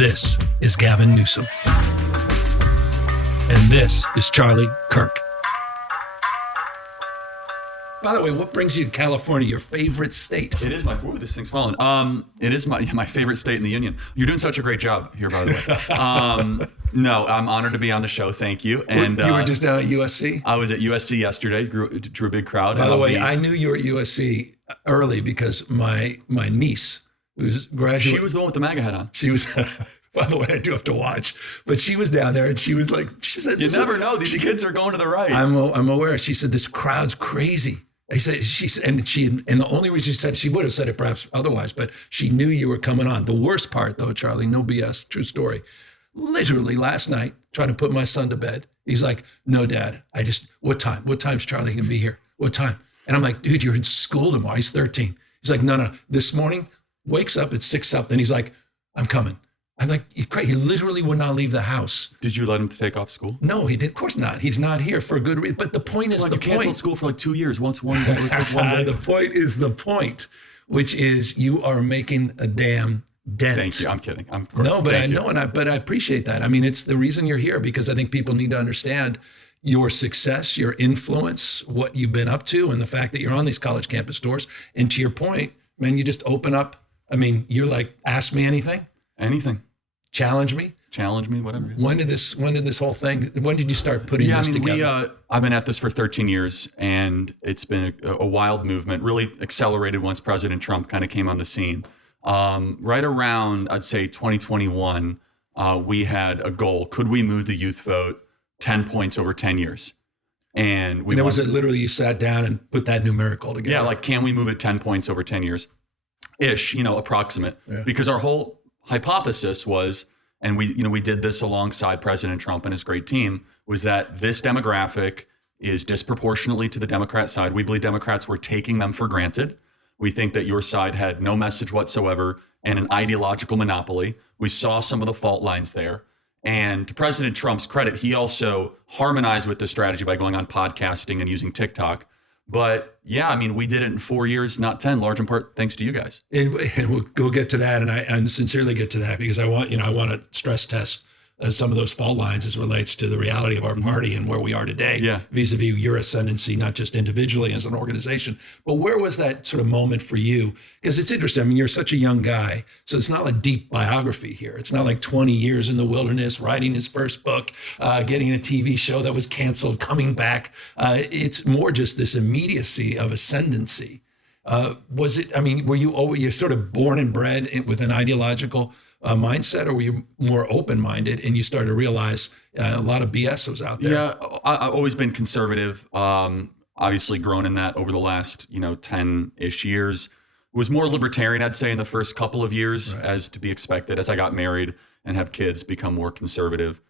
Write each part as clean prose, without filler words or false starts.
This is Gavin Newsom. And this is Charlie Kirk. By the way, what brings you to California, your favorite state? It is this thing's falling. It is my favorite state in the union. You're doing such a great job here, by the way. No, I'm honored to be on the show. Thank you. And you were just down at USC? I was at USC yesterday, drew a big crowd. By the way, I knew you were at USC early because my niece, who's graduating. She was the one with the MAGA hat on. She was, by the way, I do have to watch, but she was down there and she was like, she said, you never know. These kids are going to the right. I'm aware. She said, this crowd's crazy. I said, and the only reason she said, she would have said it perhaps otherwise, but she knew you were coming on. The worst part though, Charlie, no BS, true story. Literally last night, trying to put my son to bed. He's like, no, Dad, what time? What time's Charlie gonna be here? What time? And I'm like, dude, you're in school tomorrow. He's 13. He's like, no. This morning, wakes up at 6 something. He's like, I'm coming. I'm like, he literally would not leave the house. Did you let him take off school? No, he did. Of course not. He's not here for a good reason. But the point is, you canceled school for like 2 years. One day. The point is the point, which is you are making a damn dent. Thank you. I'm kidding. But I know, but I appreciate that. I mean, it's the reason you're here because I think people need to understand your success, your influence, what you've been up to, and the fact that you're on these college campus tours. And to your point, man, you just open up. I mean, you're like, ask me anything. Anything. Challenge me, whatever. When did this whole thing, when did you start putting this together? I've been at this for 13 years and it's been a wild movement, really accelerated once President Trump kind of came on the scene. Right around, I'd say 2021, we had a goal. Could we move the youth vote 10 points over 10 years? And was it literally you sat down and put that numerical together? Yeah, like can we move it 10 points over 10 years? Ish, approximate. Yeah. Because our whole hypothesis was, and we did this alongside President Trump and his great team, was that this demographic is disproportionately to the Democrat side. We believe Democrats were taking them for granted. We think that your side had no message whatsoever and an ideological monopoly. We saw some of the fault lines there. And to President Trump's credit, he also harmonized with this strategy by going on podcasting and using TikTok. But yeah, I mean, we did it in 4 years, not 10, large in part thanks to you guys. And we'll get to that. And I sincerely get to that because I want to stress test some of those fault lines as relates to the reality of our party and where we are today, vis-a-vis your ascendancy, not just individually as an organization. But where was that sort of moment for you? Because it's interesting. I mean, you're such a young guy. So it's not like deep biography here. It's not like 20 years in the wilderness, writing his first book, getting a TV show that was canceled, coming back. It's more just this immediacy of ascendancy. Were you sort of born and bred with an ideological mindset, or were you more open-minded and you started to realize a lot of BS was out there? Yeah, I've always been conservative. Obviously grown in that over the last 10-ish years. Was more libertarian, I'd say, in the first couple of years, right, as to be expected. As I got married and have kids, become more conservative.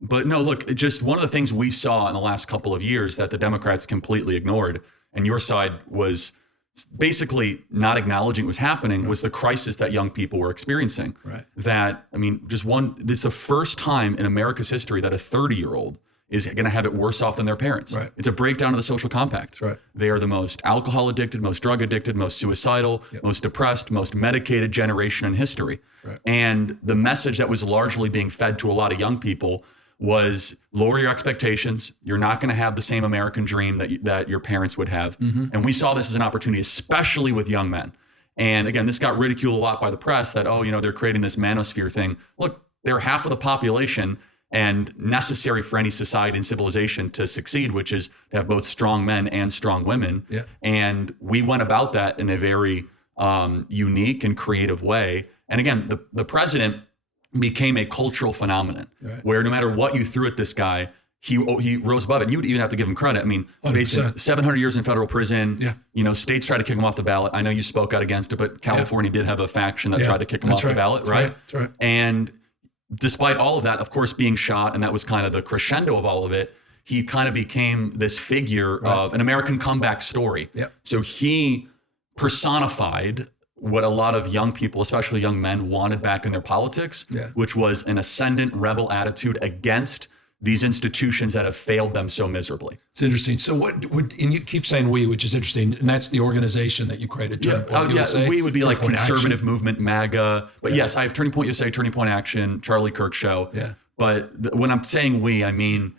But no, look, just one of the things we saw in the last couple of years that the Democrats completely ignored, and your side was basically not acknowledging was happening, was the crisis that young people were experiencing. Right. It's the first time in America's history that a 30-year-old is going to have it worse off than their parents. Right. It's a breakdown of the social compact. Right. They are the most alcohol addicted, most drug addicted, most suicidal, most depressed, most medicated generation in history. Right. And the message that was largely being fed to a lot of young people was lower your expectations. You're not going to have the same American dream that your parents would have. Mm-hmm. And we saw this as an opportunity, especially with young men. And again, this got ridiculed a lot by the press that, they're creating this manosphere thing. Look, they're half of the population and necessary for any society and civilization to succeed, which is to have both strong men and strong women. Yeah. And we went about that in a very unique and creative way. And again, the president became a cultural phenomenon, right, where no matter what you threw at this guy, he rose above it. And you would even have to give him credit. I mean, basically 700 years in federal prison. Yeah. States tried to kick him off the ballot. I know you spoke out against it, but California did have a faction that tried to kick him off the ballot, right? That's right. And despite all of that, of course, being shot, and that was kind of the crescendo of all of it, he kind of became this figure of an American comeback story. Yeah. So he personified what a lot of young people, especially young men, wanted back in their politics, which was an ascendant rebel attitude against these institutions that have failed them so miserably. It's interesting. So what would, and you keep saying we, which is interesting, and that's the organization that you created, Turning Point USA. We would be like Conservative Action. Movement, MAGA. But yes, I have Turning Point USA, Turning Point Action, Charlie Kirk Show. Yeah. But when I'm saying we, I mean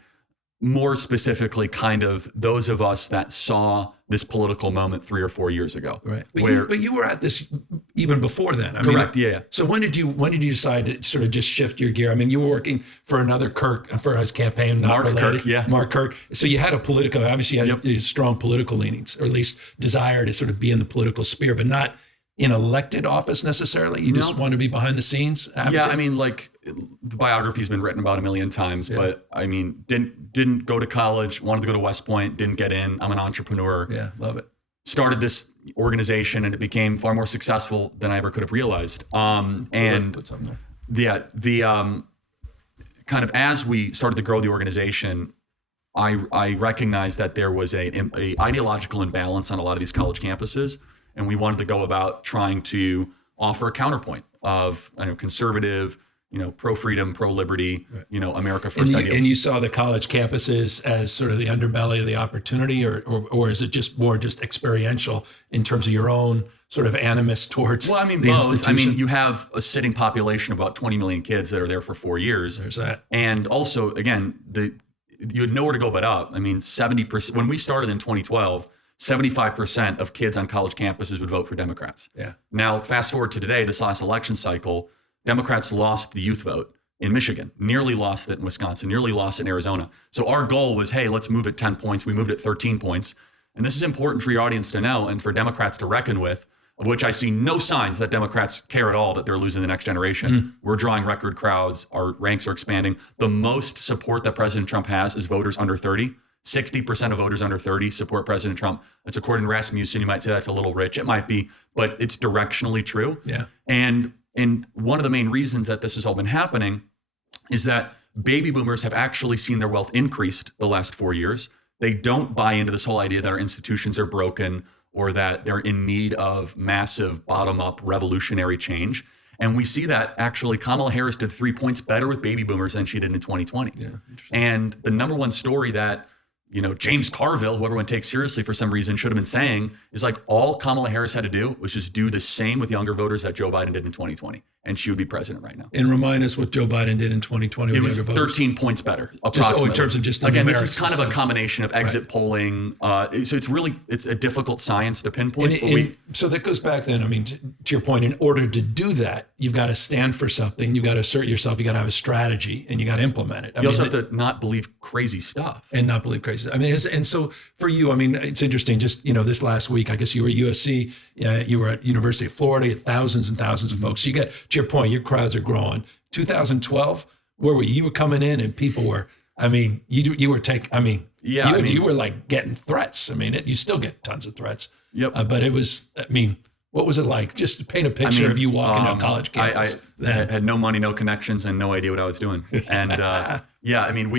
more specifically kind of those of us that saw this political moment 3 or 4 years ago. Right. But you were at this even before then. Correct. Yeah. So when did you decide to sort of just shift your gear? I mean, you were working for another Kirk, for his campaign, not Mark related. Kirk, yeah. Mark Kirk. So you had obviously you had these strong political leanings, or at least desire to sort of be in the political sphere, but not in elected office necessarily. You just want to be behind the scenes. Yeah. I mean, like the biography's been written about a million times, but I mean, didn't go to college, wanted to go to West Point, didn't get in. I'm an entrepreneur. Yeah. Love it. Started this organization and it became far more successful than I ever could have realized. And Put something the kind of as we started to grow the organization, I recognized that there was a ideological imbalance on a lot of these college campuses, and we wanted to go about trying to offer a counterpoint of conservative, pro-freedom, pro-liberty, America first ideals. And you saw the college campuses as sort of the underbelly of the opportunity, or is it just more experiential in terms of your own sort of animus towards the both. institution? I mean, you have a sitting population of about 20 million kids that are there for 4 years. There's that. And also, again, you had nowhere to go but up. I mean, 70%, when we started in 2012, 75% of kids on college campuses would vote for Democrats. Yeah. Now, fast forward to today, this last election cycle, Democrats lost the youth vote in Michigan, nearly lost it in Wisconsin, nearly lost it in Arizona. So our goal was, hey, let's move it 10 points. We moved it 13 points. And this is important for your audience to know and for Democrats to reckon with, of which I see no signs that Democrats care at all that they're losing the next generation. We're drawing record crowds. Our ranks are expanding. The most support that President Trump has is voters under 30. 60% of voters under 30 support President Trump. That's according to Rasmussen. You might say that's a little rich. It might be, but it's directionally true. Yeah. And one of the main reasons that this has all been happening is that baby boomers have actually seen their wealth increased the last 4 years. They don't buy into this whole idea that our institutions are broken or that they're in need of massive bottom-up revolutionary change. And we see that actually Kamala Harris did 3 points better with baby boomers than she did in 2020. Yeah, and the number one story that James Carville, who everyone takes seriously for some reason, should have been saying is like all Kamala Harris had to do was just do the same with younger voters that Joe Biden did in 2020, and she would be president right now. And remind us what Joe Biden did in 2020. It was 13 points better, approximately. In terms of just the again, this is kind of a combination of exit polling. So it's a difficult science to pinpoint. So that goes back then. I mean, to your point, in order to do that, you've got to stand for something. You've got to assert yourself. You got to have a strategy, and you got to implement it. You also have to not believe crazy stuff. And not believe crazy. I mean, and so for you, I mean, it's interesting. Just this last week, I guess you were at USC. You were at University of Florida. You had thousands and thousands of folks. So you got, to your point, your crowds are growing. 2012, where were you? You were coming in, and people were. I mean, you were taking. I mean, you were like getting threats. I mean, you still get tons of threats. Yep. But it was. I mean, what was it like? Just to paint a picture of you walking on college campus. I had no money, no connections, and no idea what I was doing. And I mean,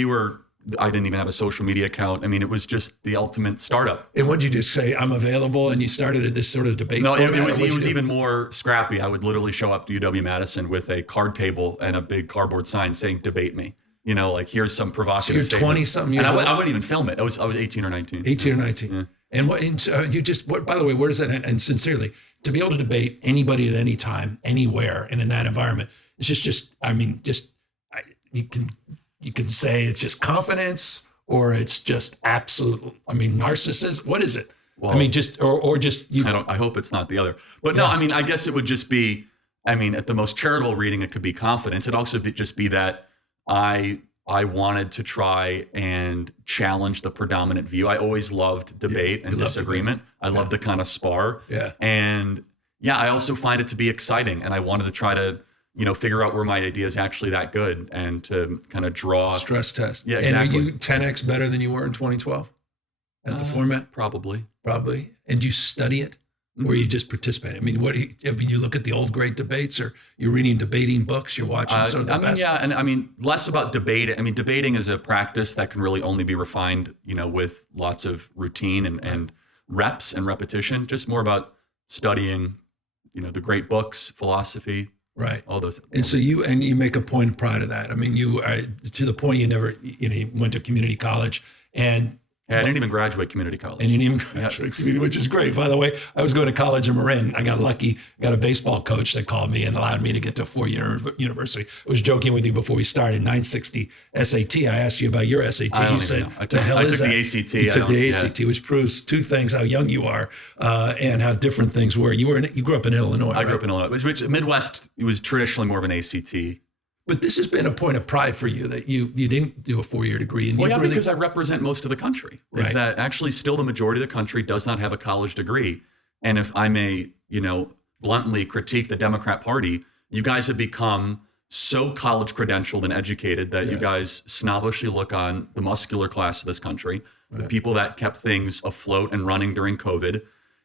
I didn't even have a social media account. I mean, it was just the ultimate startup. And what did you just say? I'm available, and you started at this sort of debate. No, it was even more scrappy. I would literally show up to UW-Madison with a card table and a big cardboard sign saying "Debate me." Like here's some provocative. So you're 20-something years old. I wouldn't even film it. I was 18 or 19. 18 or 19. Yeah. And what? By the way, where does that end? And sincerely, to be able to debate anybody at any time, anywhere, and in that environment, it's just. I mean, you can say it's just confidence, or it's just absolute. I mean, narcissism. What is it? Well, I mean, just or just you. I hope it's not the other. But no, I mean, I guess it would just be. I mean, at the most charitable reading, it could be confidence. It'd also just be that I wanted to try and challenge the predominant view. I always loved debate and disagreement. I love to kind of spar. Yeah. And I also find it to be exciting, and I wanted to try to. Figure out where my idea is actually that good and to kind of draw stress test. Yeah, exactly. And are you 10x better than you were in 2012 at the format? Probably. And do you study it, or you just participate? I mean, you look at the old great debates, or you're reading debating books, you're watching some of the best. Yeah, and I mean, less about debate. I mean, debating is a practice that can really only be refined, with lots of routine and reps and repetition. Just more about studying, the great books, philosophy. Right. All those. And so you make a point of pride of that. I mean, you are to the point you went to community college and. I didn't even graduate community college. And you didn't even graduate community, which is great. By the way, I was going to college in Marin. I got lucky, got a baseball coach that called me and allowed me to get to a 4-year university. I was joking with you before we started, 960 SAT. I asked you about your SAT. You said, I took the ACT. You took the ACT, which proves two things, how young you are and how different things were. You grew up in Illinois, I grew up in Illinois, which Midwest was traditionally more of an ACT. But this has been a point of pride for you that you didn't do a 4-year degree. And because I represent most of the country. Right. Is that actually still the majority of the country does not have a college degree. And if I may, bluntly critique the Democrat Party, you guys have become so college credentialed and educated that you guys snobbishly look on the muscular class of this country, the people that kept things afloat and running during COVID.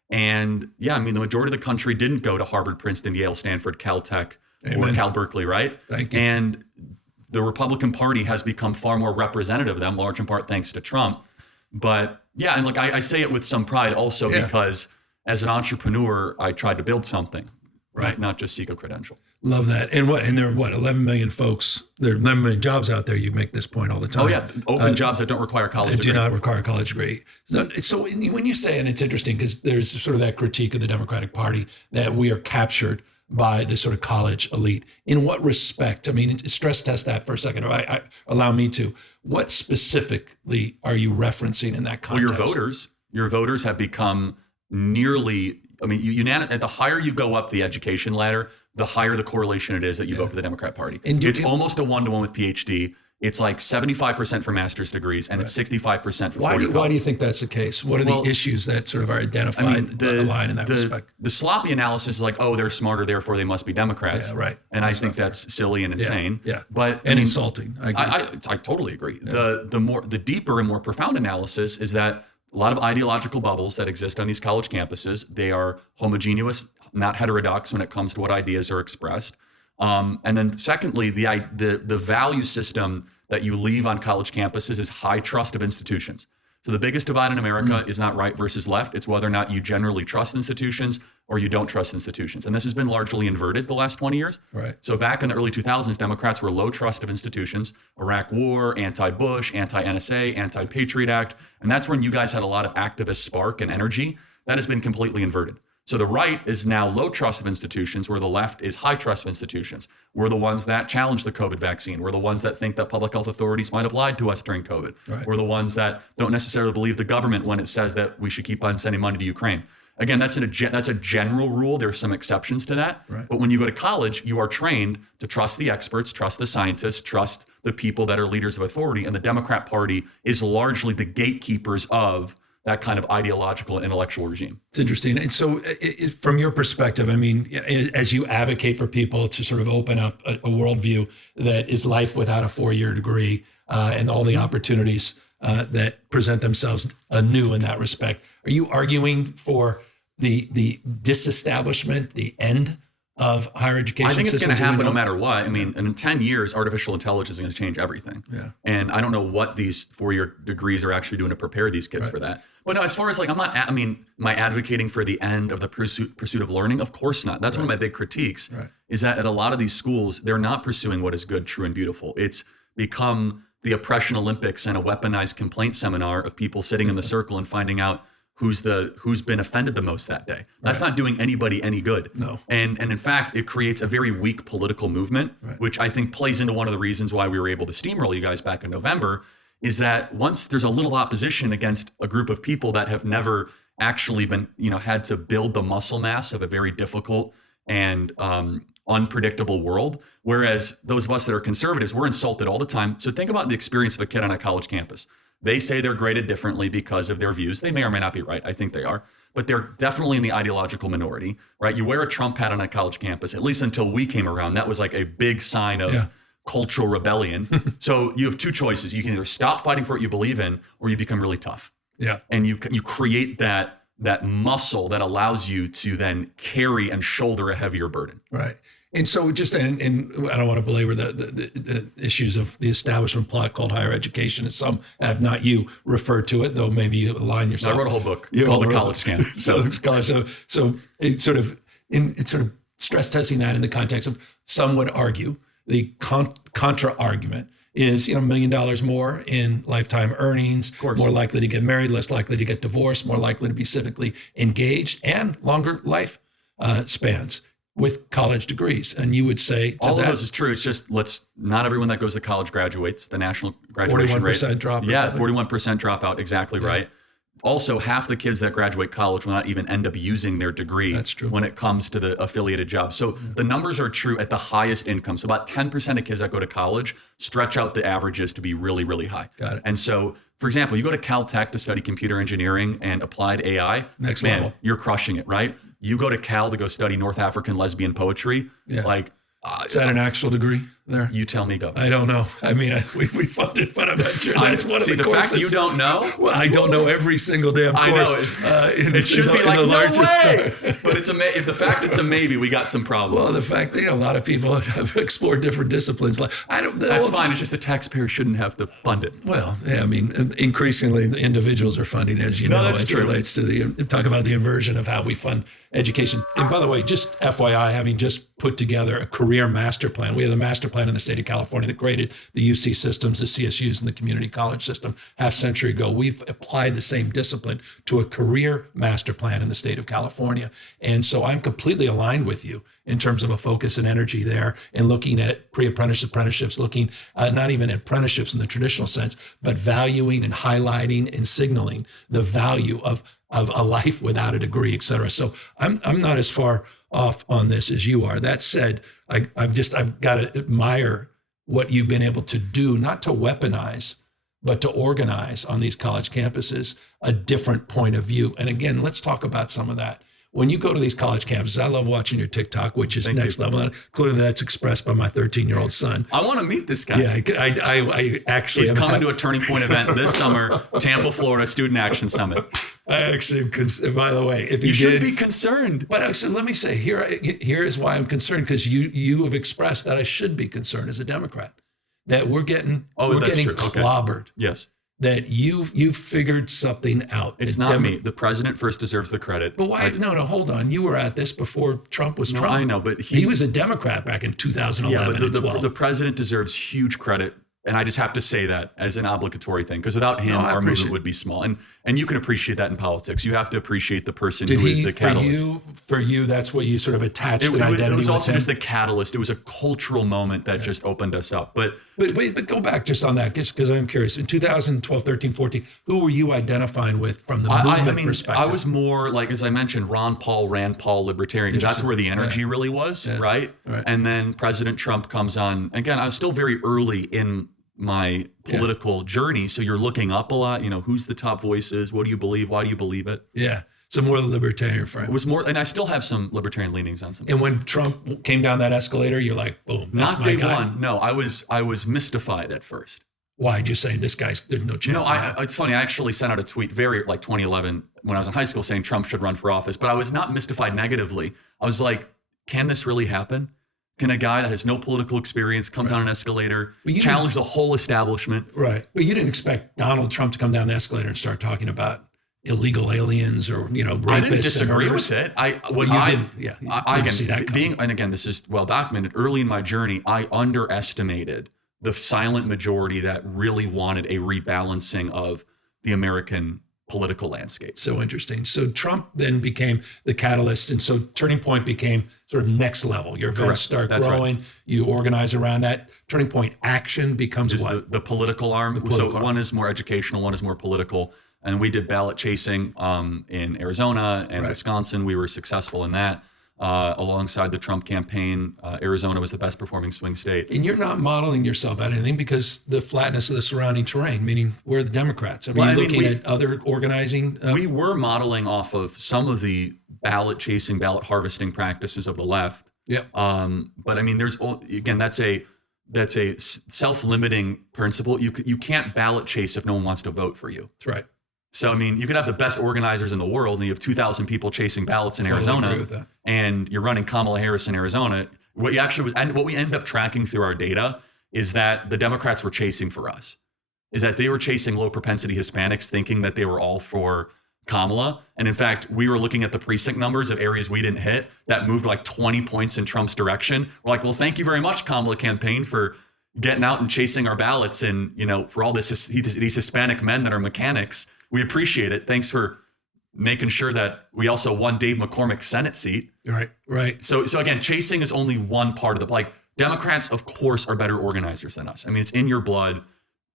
And the majority of the country didn't go to Harvard, Princeton, Yale, Stanford, Caltech, or Cal Berkeley, right? Thank you. And the Republican Party has become far more representative of them, large in part thanks to Trump. But and I say it with some pride also because as an entrepreneur, I tried to build something, right? Not just seek a credential. Love that. And there are 11 million folks, there are 11 million jobs out there. You make this point all the time. Oh yeah, open jobs that don't require a college degree. Do not require a college degree. So when you say, and it's interesting because there's sort of that critique of the Democratic Party that we are captured by the sort of college elite. In what respect? I mean, stress test that for a second. If I allow me to. What specifically are you referencing in that context? Well, your voters have become nearly. I mean, unanimous. The higher you go up the education ladder, the higher the correlation it is that you vote for the Democrat Party. And it's almost a 1-to-1 with PhD. It's like 75% for master's degrees, and it's 65% for why do you think that's the case? What are the issues that sort of are identified the line in that respect? The sloppy analysis is like, they're smarter, therefore they must be Democrats. Yeah, right. And I think that's silly and insane. Yeah. But insulting. I agree. I totally agree. Yeah. The deeper and more profound analysis is that a lot of ideological bubbles that exist on these college campuses, they are homogeneous, not heterodox when it comes to what ideas are expressed. And then secondly, the value system that you leave on college campuses is high trust of institutions. So the biggest divide in America is not right versus left. It's whether or not you generally trust institutions or you don't trust institutions. And this has been largely inverted the last 20 years. Right. So back in the early 2000s, Democrats were low trust of institutions, Iraq War, anti-Bush, anti-NSA, anti-Patriot Act. And that's when you guys had a lot of activist spark and energy. That has been completely inverted. So the right is now low trust of institutions, where the left is high trust of institutions. We're the ones that challenge the COVID vaccine. We're the ones that think that public health authorities might have lied to us during COVID. Right. We're the ones that don't necessarily believe the government when it says that we should keep on sending money to Ukraine. Again, that's a general rule. There are some exceptions to that. Right. But when you go to college, you are trained to trust the experts, trust the scientists, trust the people that are leaders of authority. And the Democrat Party is largely the gatekeepers of that kind of ideological and intellectual regime. It's interesting. And so from your perspective, I mean, as you advocate for people to sort of open up a worldview that is life without a 4-year degree and all the opportunities that present themselves anew in that respect, are you arguing for the disestablishment, the end of higher education? I think it's going to happen no matter what. I mean, in 10 years, artificial intelligence is going to change everything. Yeah. And I don't know what these 4-year degrees are actually doing to prepare these kids for that. But no, as far as like, am I advocating for the end of the pursuit of learning? Of course not. That's one of my big critiques is that at a lot of these schools, they're not pursuing what is good, true, and beautiful. It's become the oppression Olympics and a weaponized complaint seminar of people sitting in the circle and finding out who's been offended the most that day. That's not doing anybody any good. No. And in fact, it creates a very weak political movement, which I think plays into one of the reasons why we were able to steamroll you guys back in November, is that once there's a little opposition against a group of people that have never actually been, had to build the muscle mass of a very difficult and unpredictable world, whereas those of us that are conservatives, we're insulted all the time. So think about the experience of a kid on a college campus. They say they're graded differently because of their views. They may or may not be right. I think they are. But they're definitely in the ideological minority, right? You wear a Trump hat on a college campus, at least until we came around. That was like a big sign of cultural rebellion. So you have two choices. You can either stop fighting for what you believe in, or you become really tough. Yeah. And you create that muscle that allows you to then carry and shoulder a heavier burden. Right. And so just, and I don't want to belabor the issues of the establishment plot called higher education, as some have, not you, referred to it, though maybe you align yourself. I wrote a whole book called The College Scam. So it sort of stress testing that in the context of, some would argue, the contra argument is, $1 million more in lifetime earnings, more likely to get married, less likely to get divorced, more likely to be civically engaged, and longer life spans with college degrees. And you would say all of those is true. It's just not everyone that goes to college graduates. The national graduation 41% rate. drop. Yeah, 41% dropout. Exactly right. Also, half the kids that graduate college will not even end up using their degree. That's true. When it comes to the affiliated jobs. So the numbers are true at the highest income. So about 10% of kids that go to college stretch out the averages to be really, really high. Got it. And so, for example, you go to Caltech to study computer engineering and applied AI. Next man, level. You're crushing it, right? You go to Cal to go study North African lesbian poetry. Yeah. Is that an actual degree there? You tell me, go. I don't know. I mean, we funded, but I'm not sure that's one of the courses. Fact you don't know? Well, I don't know every single damn course. I know. It should be like, no way! But if the fact it's a maybe, we got some problems. Well, the fact that a lot of people have explored different disciplines. That's fine. It's just the taxpayer shouldn't have to fund it. Well, yeah, I mean, increasingly the individuals are funding, as you know, as it relates to talk about the inversion of how we fund education. And by the way, just FYI, having just put together a career master plan. We had a master plan in the state of California that created the UC systems, the CSUs, and the community college system half century ago. We've applied the same discipline to a career master plan in the state of California. And so I'm completely aligned with you in terms of a focus and energy there, and looking at apprenticeships, looking not even at apprenticeships in the traditional sense, but valuing and highlighting and signaling the value of a life without a degree, et cetera. So I'm not as far off on this as you are. That said, I've got to admire what you've been able to do, not to weaponize, but to organize on these college campuses a different point of view. And again, let's talk about some of that. When you go to these college campuses, I love watching your TikTok, which is next level. And clearly that's expressed by my 13-year-old son. I want to meet this guy. Yeah, I actually... He's coming to a Turning Point event this summer, Tampa, Florida, Student Action Summit. I actually, by the way, if you should be concerned. But actually, let me say, here is why I'm concerned, because you have expressed that I should be concerned as a Democrat, that we're getting clobbered. Okay. Yes. That you've figured something out. It's not me. The president first deserves the credit. But why? No, hold on. You were at this before Trump was Trump. I know, but he was a Democrat back in 2011 and 12. The president deserves huge credit. And I just have to say that as an obligatory thing, because without him, our movement would be small. And you can appreciate that in politics. You have to appreciate the person who is the catalyst. For you, that's what you sort of attached an identity with him? It was also just the catalyst. It was a cultural moment that just opened us up. But go back just on that, just because I'm curious. In 2012, 13, 14, who were you identifying with from the movement perspective? I was more like, as I mentioned, Rand Paul libertarian, because that's where the energy really was, right? And then President Trump comes on. Again, I was still very early in my political journey. So you're looking up a lot, who's the top voices? What do you believe? Why do you believe it? Yeah. So more the libertarian frame. It was more, and I still have some libertarian leanings on some. And when Trump came down that escalator, you're like, boom, that's not day one. No, I was mystified at first. Why? Just saying there's no chance. No, it's funny. I actually sent out a tweet 2011 when I was in high school saying Trump should run for office, but I was not mystified negatively. I was like, can this really happen? Can a guy that has no political experience come down an escalator, challenge the whole establishment? Right. But you didn't expect Donald Trump to come down the escalator and start talking about illegal aliens or, rapists. I didn't disagree with it. And again, this is well documented. Early in my journey, I underestimated the silent majority that really wanted a rebalancing of the American political landscape. So interesting. So Trump then became the catalyst. And so Turning Point became sort of next level. Your events start growing. Right. You organize around that. Turning Point action becomes what? The political arm. One is more educational, one is more political. And we did ballot chasing in Arizona and Wisconsin. We were successful in that. Alongside the Trump campaign, Arizona was the best performing swing state. And you're not modeling yourself at anything because the flatness of the surrounding terrain, meaning we're the Democrats. Are you looking at other organizing? We were modeling off of some of the ballot chasing, ballot harvesting practices of the left. Yep. But I mean, that's a self-limiting principle. You can't ballot chase if no one wants to vote for you. That's right. So, I mean, you could have the best organizers in the world and you have 2,000 people chasing ballots in Arizona and you're running Kamala Harris in Arizona. What we ended up tracking through our data is that the Democrats were chasing for us, is that they were chasing low propensity Hispanics thinking that they were all for Kamala. And in fact, we were looking at the precinct numbers of areas we didn't hit that moved like 20 points in Trump's direction. We're like, well, thank you very much, Kamala campaign, for getting out and chasing our ballots and, for all these Hispanic men that are mechanics. We appreciate it. Thanks for making sure that we also won Dave McCormick's Senate seat. Right. So again, chasing is only one part of the, Democrats, of course, are better organizers than us. I mean, it's in your blood.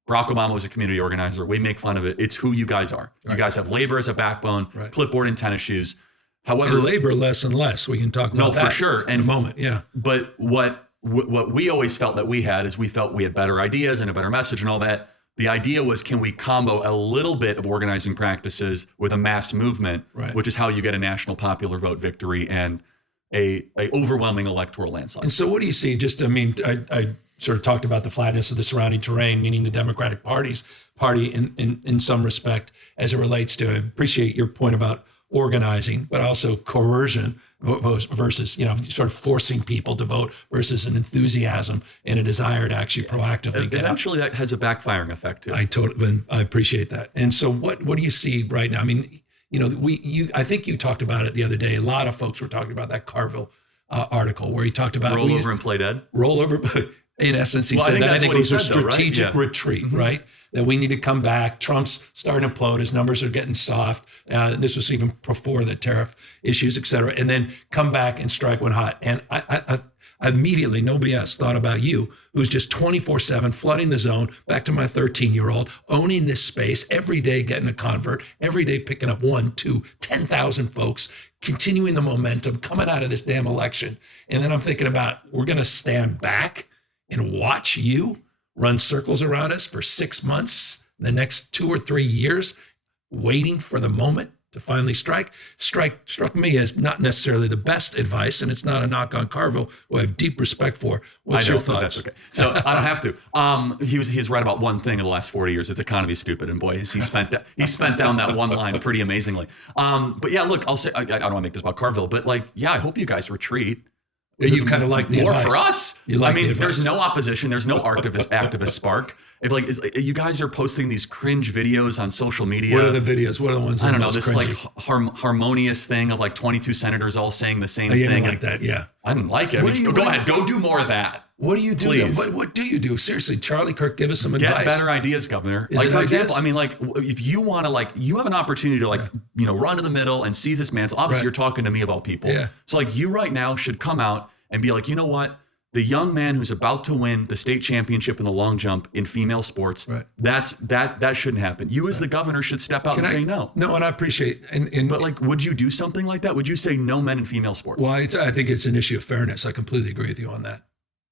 Barack Obama was a community organizer. We make fun of it. It's who you guys are. Right. You guys have labor as a backbone, clipboard and tennis shoes. However, and labor less and less. We can talk about that for sure. in a moment. Yeah. But what we always felt that we had is we felt we had better ideas and a better message and all that. The idea was, can we combo a little bit of organizing practices with a mass movement, which is how you get a national popular vote victory and a overwhelming electoral landslide. And so what do you see? I sort of talked about the flatness of the surrounding terrain, meaning the Democratic party in some respect as it relates to, I appreciate your point about organizing, but also coercion versus, sort of forcing people to vote versus an enthusiasm and a desire to actually proactively get out. Actually, that has a backfiring effect too. I appreciate that. And so what do you see right now? I mean, I think you talked about it the other day. A lot of folks were talking about that Carville article where he talked about roll over and play dead. Roll over. In essence, he said that. I think it was a strategic retreat, right? That we need to come back. Trump's starting to implode. His numbers are getting soft. This was even before the tariff issues, et cetera. And then come back and strike when hot. And I immediately, no BS, thought about you, who's just 24/7 flooding the zone, back to my 13-year-old, owning this space, every day getting a convert, every day picking up 1, 2, 10,000 folks, continuing the momentum, coming out of this damn election. And then I'm thinking about, we're going to stand back and watch you run circles around us for 6 months, the next 2 or 3 years, waiting for the moment to finally strike. Struck me as not necessarily the best advice, and it's not a knock on Carville, who I have deep respect for. What's your thoughts? That's okay. So I don't have to. He's right about one thing in the last 40 years. It's economy's stupid, and boy, he spent down that one line pretty amazingly. But yeah, look, I'll say I don't want to make this about Carville, but I hope you guys retreat. You kind of like the more advice. For us. There's no opposition. There's no activist spark. You guys are posting these cringe videos on social media. What are the videos? What are the ones? I don't know. This cringy? Harmonious thing of 22 senators all saying the same thing. You didn't like that, yeah. I didn't like it. Go ahead. Go do more of that. What do you do? Please. What do you do? Seriously, Charlie Kirk, give us some advice. Get better ideas, Governor. For example, if you want to, you have an opportunity to run to the middle and seize this mantle. Obviously, you're talking to me of all people. Yeah. So you right now should come out and be like, you know what? The young man who's about to win the state championship in the long jump in female sports, that shouldn't happen. You as the governor should step out and say no. No, and I appreciate but would you do something like that? Would you say no men in female sports? Well, I think it's an issue of fairness. I completely agree with you on that.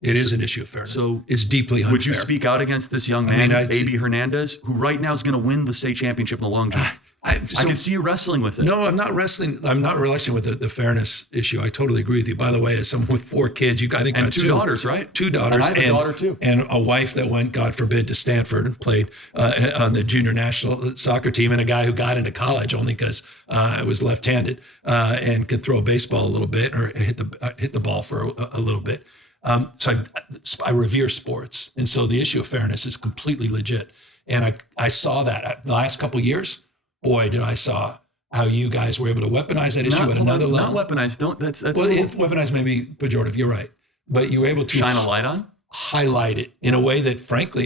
It is an issue of fairness. So it's deeply unfair. Would you speak out against this young man, A.B. Hernandez, who right now is going to win the state championship in the long jump? I can see you wrestling with it. No, I'm not wrestling. I'm not wrestling with the fairness issue. I totally agree with you. By the way, as someone with 4 kids, I think and 2 daughters, right? 2 daughters, and I have a daughter too, and a wife that went, God forbid, to Stanford and played on the junior national soccer team, and a guy who got into college only because I was left-handed and could throw a baseball a little bit or hit the ball for a little bit. So I revere sports, and so the issue of fairness is completely legit. And I saw that the last couple of years. Boy, did I saw how you guys were able to weaponize that issue at another level. Not weaponize. That's weaponize may be pejorative. You're right, but you were able to shine a light on, highlight it in a way that, frankly,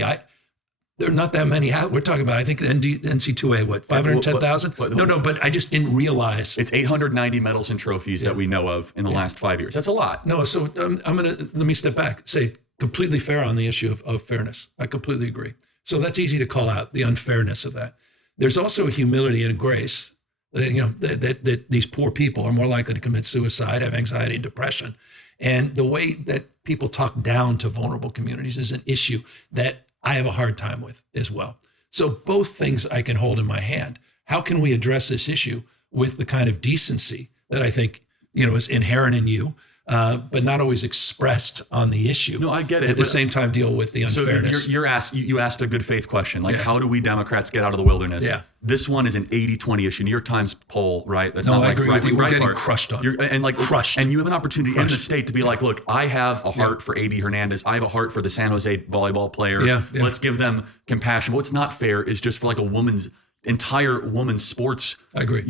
there are not that many. We're talking about, I think, NC2A, 510,000? No, but I just didn't realize. It's 890 medals and trophies that we know of in the last 5 years. That's a lot. No, so let me step back, say completely fair on the issue of fairness. I completely agree. So that's easy to call out, the unfairness of that. There's also a humility and a grace, that these poor people are more likely to commit suicide, have anxiety and depression. And the way that people talk down to vulnerable communities is an issue that I have a hard time with as well. So both things I can hold in my hand. How can we address this issue with the kind of decency that I think, is inherent in you, but not always expressed on the issue? No, I get it. At the same time, deal with the unfairness. So you asked a good faith question, how do we Democrats get out of the wilderness? Yeah. This one is an 80-20 issue. New York Times poll, right? That's I agree with you. We're getting crushed on. Crushed. And you have an opportunity in the state to be like, look, I have a heart for A.B. Hernandez. I have a heart for the San Jose volleyball player. Yeah. Let's give them compassion. What's not fair is just for a woman's entire women's sports. I agree.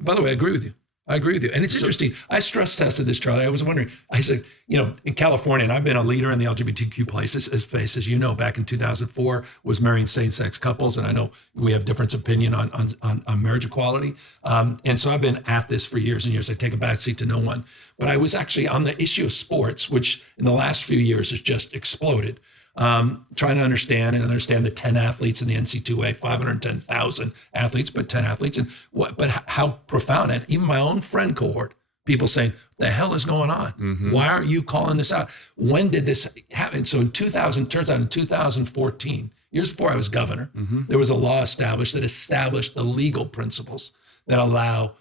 By the way, I agree with you. And it's interesting. I stress tested this, Charlie. I was wondering, I said, in California, and I've been a leader in the LGBTQ space, as you know, back in 2004 was marrying same-sex couples. And I know we have different opinion on marriage equality. And so I've been at this for years and years. I take a backseat to no one. But I was actually on the issue of sports, which in the last few years has just exploded. Trying to understand the 10 athletes in the NC2A, 510,000 athletes, but 10 athletes, but how profound. And even my own friend cohort, people saying, the hell is going on? Mm-hmm. Why aren't you calling this out? When did this happen? So in 2014, years before I was governor, mm-hmm. there was a law established the legal principles that allow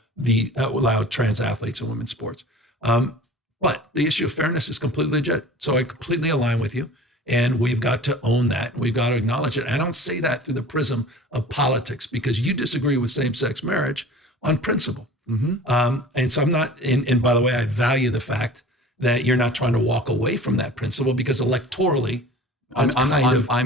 trans athletes in women's sports. But the issue of fairness is completely legit. So I completely align with you. And we've got to own that. We've got to acknowledge it. I don't say that through the prism of politics, because you disagree with same-sex marriage on principle. Mm-hmm. And so I'm not, and by the way, I value the fact that you're not trying to walk away from that principle, because electorally, I'm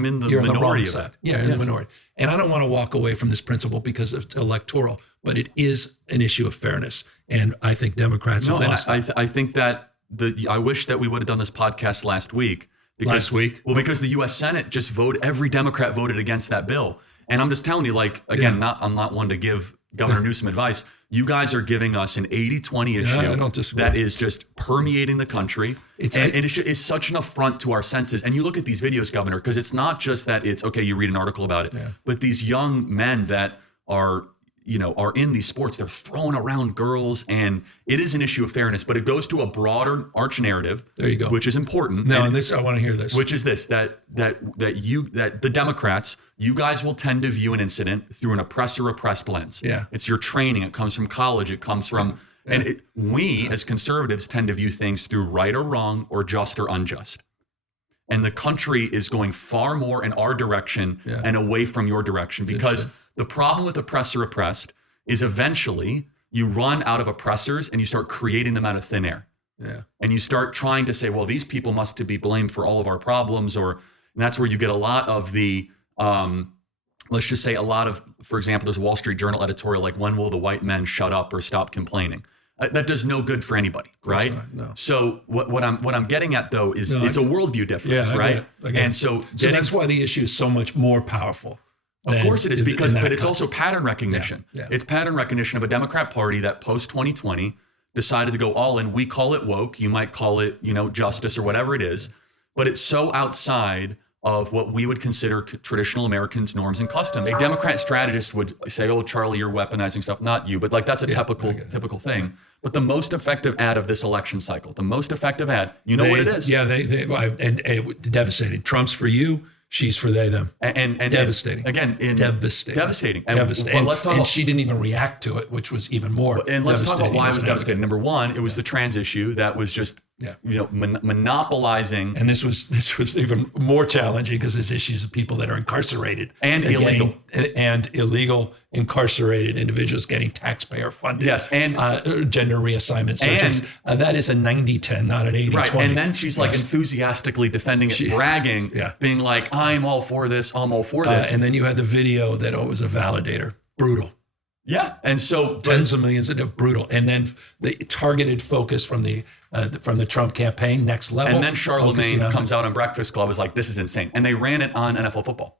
in the minority of it. Yeah, in the minority. And I don't want to walk away from this principle because it's electoral, but it is an issue of fairness. And I think Democrats have lost that. I think that I wish that we would have done this podcast last week. Last week? Well, because the U.S. Senate every Democrat voted against that bill. And I'm just telling you, I'm not one to give Governor Newsom advice. You guys are giving us an 80-20 issue I don't disagree. That is just permeating the country. It's such an affront to our senses. And you look at these videos, Governor, because it's not just that it's, okay, you read an article about it, but these young men that are in these sports, they're throwing around girls, and it is an issue of fairness, but it goes to a broader arch narrative. There you go. Which is important. No, and I want to hear this. Which is this, that the Democrats, you guys will tend to view an incident through an oppressor-oppressed lens. Yeah. It's your training. It comes from college. It comes from, we as conservatives tend to view things through right or wrong or just or unjust. And the country is going far more in our direction and away from your direction, because the problem with oppressor-oppressed is eventually you run out of oppressors and you start creating them out of thin air. Yeah. And you start trying to say, well, these people must be blamed for all of our problems, and that's where you get a lot of the, let's just say for example, there's a Wall Street Journal editorial like, when will the white men shut up or stop complaining? That does no good for anybody, right? No. So what I'm getting at though is it's a worldview difference, right? I get it. And so that's why the issue is so much more powerful. Of course it is, but it's also pattern recognition. Yeah. It's pattern recognition of a Democrat Party that post 2020 decided to go all in. We call it woke. You might call it, justice or whatever it is, but it's so outside of what we would consider traditional Americans' norms and customs. A Democrat strategist would say, "Oh, Charlie, you're weaponizing stuff." Not you, but that's a typical thing. Yeah. But the most effective ad of this election cycle, what it is? Yeah, and devastating. Trump's for you. She's for they, them. And devastating. Devastating. And let's talk about, she didn't even react to it, which was even more. And let's talk about why it was devastating. Number one, it was the trans issue that was just monopolizing. And this was even more challenging because this issues of people that are incarcerated and illegal incarcerated individuals getting taxpayer funded. Yes, and gender reassignment surgeries. That is a 90-10, not an 80-20. Right, and then she's enthusiastically defending it, bragging, being like, "I'm all for this. I'm all for this." And then you had the video that was a validator. Brutal. Yeah, and so tens of millions of brutal, and then the targeted focus from the Trump campaign, next level. And then Charlemagne comes out on Breakfast Club is like, "This is insane," and they ran it on NFL football.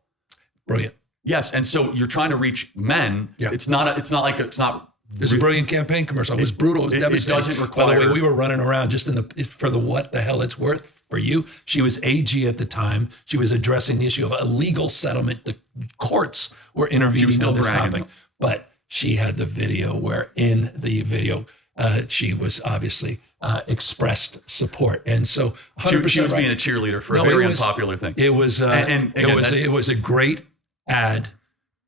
Brilliant. Yes, and so you're trying to reach men. Yeah. It's not. It's a brilliant campaign commercial. It was brutal. It was devastating. It doesn't require. By the way, we were running around just for the what the hell it's worth for you. She was AG at the time. She was addressing the issue of a legal settlement. The courts were intervening on this topic, but she had the video where in the video she was obviously expressed support, and so 100% she was being a cheerleader for a very unpopular thing. It was it was a great ad.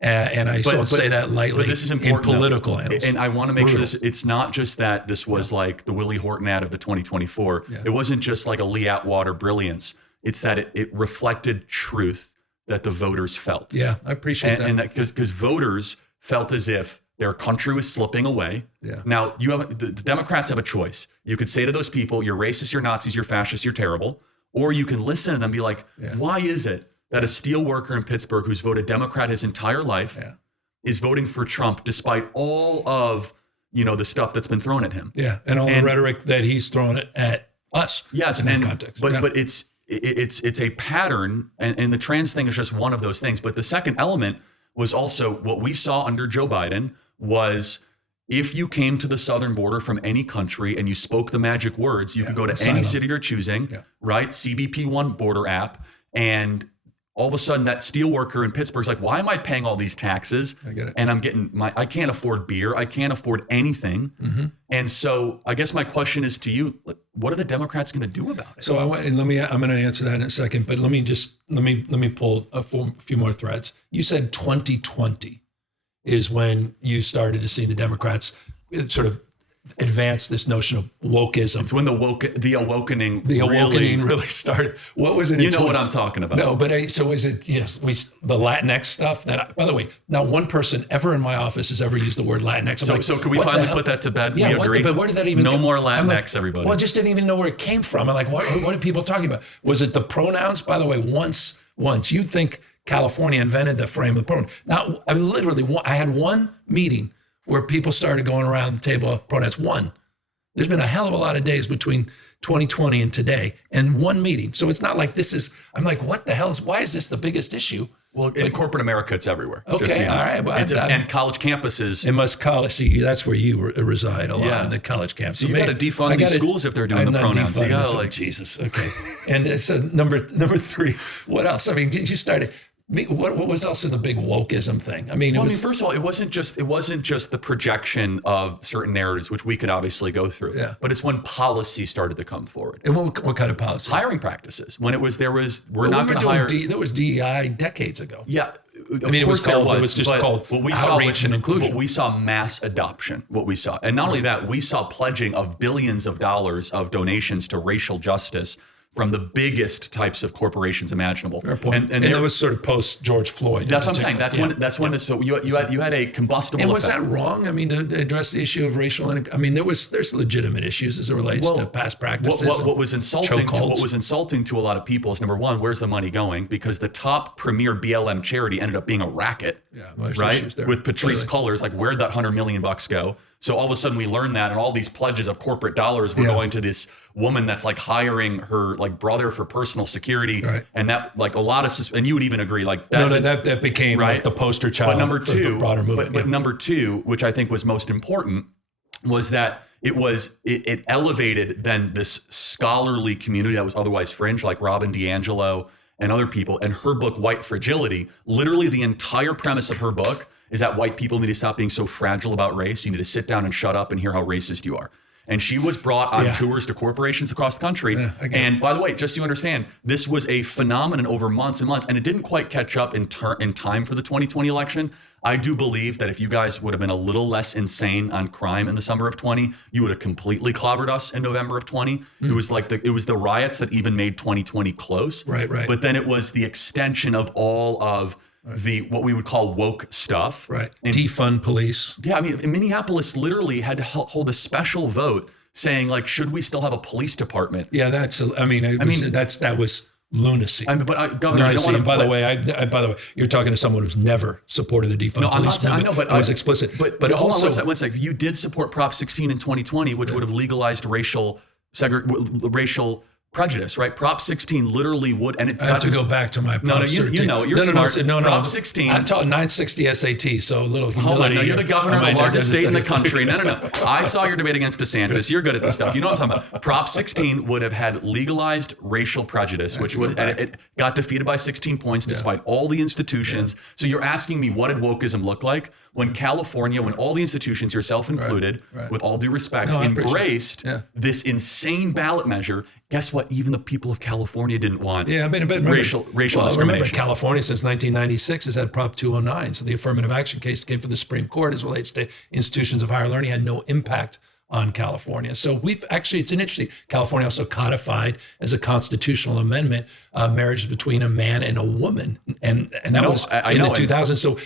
And I don't say that lightly. But this is important in political annals. And I want to make sure it's not just that this was like the Willie Horton ad of the 2024. Yeah. It wasn't just like a Lee Atwater brilliance. It's that it reflected truth that the voters felt. Yeah, I appreciate that. And that because voters felt as if their country was slipping away. Yeah. Now, the Democrats have a choice. You could say to those people, "You're racist, you're Nazis, you're fascists, you're terrible," or you can listen to them and be like, "Why is it that a steel worker in Pittsburgh who's voted Democrat his entire life is voting for Trump despite all of, the stuff that's been thrown at him. Yeah, and all the rhetoric that he's thrown at us. Yes, in that context. But it's a pattern, and the trans thing is just one of those things. But the second element was also what we saw under Joe Biden was, if you came to the southern border from any country and you spoke the magic words, you could go to any city you're choosing, right? CBP1 border app, and all of a sudden that steel worker in Pittsburgh's like, why am I paying all these taxes? I get it. And I can't afford beer. I can't afford anything. Mm-hmm. And so I guess my question is to you, what are the Democrats going to do about it? So I'm going to answer that in a second, but let me pull a few more threads. You said 2020 is when you started to see the Democrats sort of advance this notion of wokeism. It's when the awakening really started. What was it? You know what I'm talking about. No, but so is it? Yes, the Latinx stuff. That, by the way, not one person ever in my office has ever used the word Latinx. So can we finally put that to bed? Yeah, we agree. But where did that even? No go? more Latinx, everybody. Well, I just didn't even know where it came from. I'm like, what are people talking about? Was it the pronouns? By the way, once you think California invented the frame of the pronoun. Now, I had one meeting where people started going around the table of pronouns. One. There's been a hell of a lot of days between 2020 and today, and one meeting. So it's not like I'm like, what the hell why is this the biggest issue? Well, in corporate America, it's everywhere. Okay, all right. Well, and college campuses. See, that's where you reside a lot, in the college campus. So you got to defund these schools if they're doing the pronouns. You got Jesus. Okay. And so number 3, what else? I mean, you started. What was also the big wokeism thing? I mean, first of all, it wasn't just the projection of certain narratives, which we could obviously go through. Yeah. But it's when policy started to come forward. And what kind of policy? Hiring practices. When we're not going to hire. There was DEI decades ago. Yeah. I mean, it was just called outreach and inclusion. What we saw mass adoption. What we saw, and not only that, we saw pledging of billions of dollars of donations to racial justice from the biggest types of corporations imaginable. Fair point. And that was sort of post George Floyd. That's what I'm saying. That's when so you had a combustible. And was that wrong? I mean, to address the issue of racial, I mean, there's legitimate issues as it relates to past practices. What was insulting to a lot of people is, number one, where's the money going? Because the top premier BLM charity ended up being a racket, right? With Patrisse Cullors, like, where'd that $100 million go? So all of a sudden we learned that, and all these pledges of corporate dollars were going to this woman that's like hiring her like brother for personal security, and that like a lot of and you would even agree like that. That became like the poster child. But for the broader movement. But number 2, which I think was most important, was that it elevated then this scholarly community that was otherwise fringe, like Robin DiAngelo and other people, and her book White Fragility. Literally, the entire premise of her book is that white people need to stop being so fragile about race. You need to sit down and shut up and hear how racist you are. And she was brought on tours to corporations across the country. And by the way, just so you understand, this was a phenomenon over months and months, and it didn't quite catch up in time for the 2020 election. I do believe that if you guys would have been a little less insane on crime in the summer of 20, you would have completely clobbered us in November of 20. It was like it was the riots that even made 2020 close. Right. But then it was the extension of all of the what we would call woke stuff. Right. And defund police. Yeah, I mean, Minneapolis literally had to hold a special vote saying, like, should we still have a police department? Yeah, that was lunacy. But Governor, lunacy. I don't want to. By the way, you're talking to someone who's never supported the defund police movement. I know, but I was explicit. But also, hold on one second. You did support Prop 16 in 2020, which would have legalized racial prejudice, right? Prop 16 literally would, and I have to go back to my Prop 13. You're smart. No. Prop 16. I taught 960 SAT, so a little humility. Hold on, no, you're the governor of the largest state in the country. No. I saw your debate against DeSantis. You're good at this stuff. You know what I'm talking about. Prop 16 would have had legalized racial prejudice, which would, and it got defeated by 16 points despite all the institutions. So you're asking me, what did wokeism look like? When California, when all the institutions, yourself included, with all due respect, embraced this insane ballot measure. Guess what? Even the people of California didn't want racial discrimination. Remember, California since 1996 has had Prop 209. So the affirmative action case came from the Supreme Court as relates to institutions of higher learning, had no impact on California. So it's an interesting, California also codified as a constitutional amendment, marriage between a man and a woman. And that was in the 2000s. So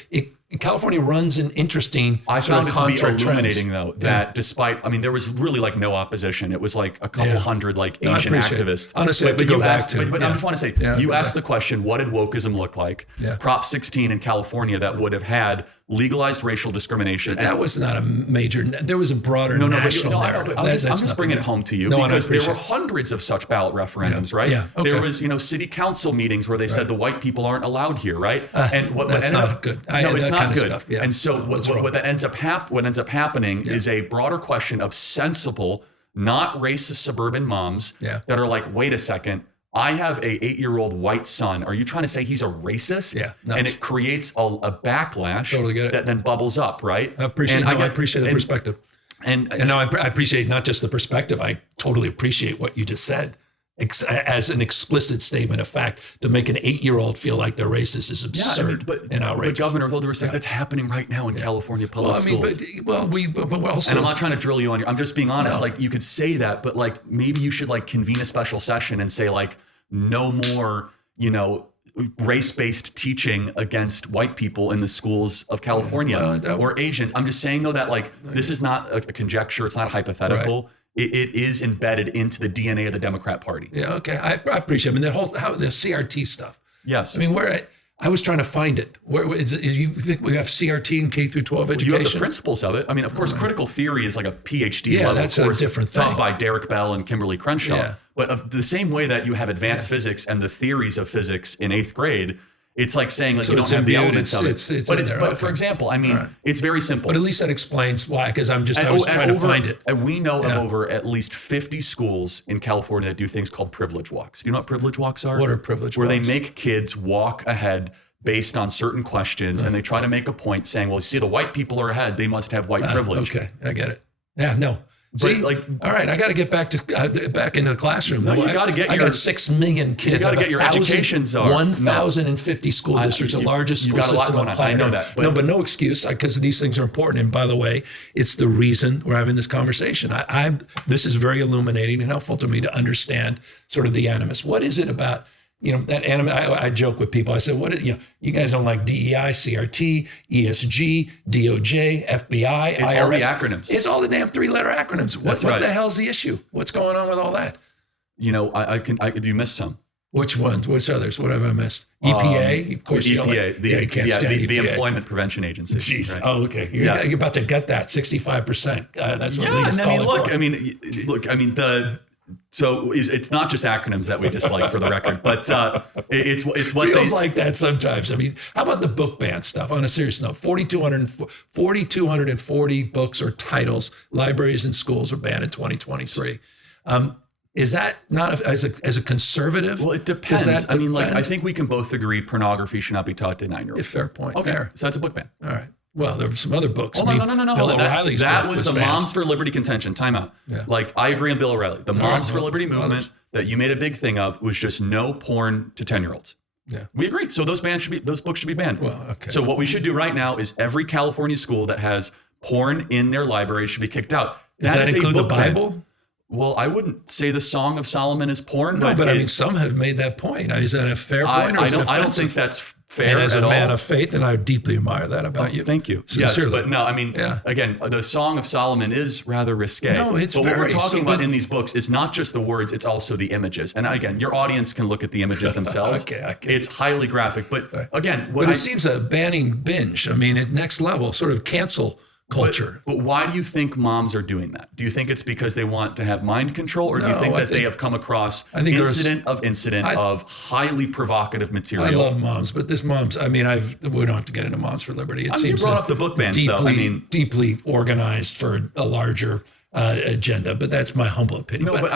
California runs an interesting I sort found of it to be contra illuminating, trends. though, that despite, I mean, there was really like no opposition. It was like a couple hundred like No, I Asian appreciate it. activists. Honestly, I have to go back to, but I just want to say, you asked the question, what did wokeism look like? Yeah. Prop 16 in California that would have had legalized racial discrimination. That was not a major. There was a broader national narrative. I'm just bringing it home to you because there were hundreds of such ballot referendums, right? Yeah. Okay. There was, city council meetings where they said the white people aren't allowed here, right? And that's not good. No, it's not good. Stuff, yeah. And so what ends up happening is a broader question of sensible, not racist suburban moms that are like, wait a second. I have a 8-year-old white son. Are you trying to say he's a racist? Yeah. And it creates a backlash that then bubbles up, right? I appreciate the perspective. And now I appreciate not just the perspective. I totally appreciate what you just said as an explicit statement of fact. To make an 8-year-old feel like they're racist is absurd and outrageous. But Governor, with all due respect, that's happening right now in California public schools. But also, and I'm not trying to drill you on I'm just being honest. Like you could say that, but like maybe you should like convene a special session and say like no more, race-based teaching against white people in the schools of California or Asians. I'm just saying though that like this is not a conjecture. It's not hypothetical. Right. It is embedded into the DNA of the Democrat Party. Yeah, okay. I appreciate it. I mean, the CRT stuff. Yes. I mean, I was trying to find it. Where is you think we have CRT in K through 12 education? You have the principles of it. I mean, of course, critical theory is like a PhD level that's course a different thing. taught by Derek Bell and Kimberly Crenshaw. Yeah. But of the same way that you have advanced physics and the theories of physics in 8th grade, it's like saying like you don't have the elements of it. But for example, I mean, it's very simple. But at least that explains why, because I was trying to find it. And we know of over at least 50 schools in California that do things called privilege walks. Do you know what privilege walks are? What are privilege walks? Where they make kids walk ahead based on certain questions, and they try to make a point saying, well, you see, the white people are ahead. They must have white privilege. Okay, I get it. Yeah, no. See, all right, I got to get back into the classroom. No, you got to get. I got 6 million kids. You got to get your education czar. 1,050 school districts, the largest school system on planet. I know that. But no excuse, because these things are important. And by the way, it's the reason we're having this conversation. This is very illuminating and helpful to me to understand sort of the animus. What is it about? That anime, I joke with people. I said, you guys don't like DEI, CRT, ESG, DOJ, FBI, it's IRS. All the acronyms. It's all the damn 3-letter acronyms. What the hell's the issue? What's going on with all that? You missed some. Which ones? Which others? What have I missed? EPA? Of course, EPA. You can't stand EPA. The Employment Prevention Agency. Jeez. Right? Oh, okay. You're about to get that 65%. That's what Lee's calling for. So it's not just acronyms that we dislike, for the record, but it's what feels like that sometimes. I mean, how about the book ban stuff? On a serious note, 4,240 books or titles, libraries and schools were banned in 2023. Is that not as a conservative? Well, it depends. I think we can both agree pornography should not be taught to 9-year-olds. Fair point. Okay, fair. So that's a book ban. All right. Well, there were some other books. Oh, no. Bill O'Reilly's that book was the banned. Moms for Liberty contention. Time out. Yeah. Like, I agree on Bill O'Reilly. The Moms for Liberty movement that you made a big thing of was just no porn to 10-year-olds. Yeah. We agree. So those books should be banned. Well, okay. So what we should do right now is every California school that has porn in their library should be kicked out. Does that include the Bible? Ban. Well, I wouldn't say the Song of Solomon is porn. No, but I mean, some have made that point. Is that a fair point? I don't think that's fair and as at a all. man of faith, and I deeply admire that about you. Thank you. Sincerely. Yes, but no, I mean, again, the Song of Solomon is rather risque. No, it's but very. What we're talking about in these books is not just the words; it's also the images. And again, your audience can look at the images themselves. Okay. It's highly graphic, but again, it seems a banning binge. I mean, at next level, sort of cancel culture. But why do you think moms are doing that? Do you think it's because they want to have mind control, or do you think they have come across incident of highly provocative material? I love moms, but this moms, I mean, we don't have to get into Moms for Liberty. It seems you brought up the book ban stuff. Deeply organized for a larger agenda, but that's my humble opinion. No, but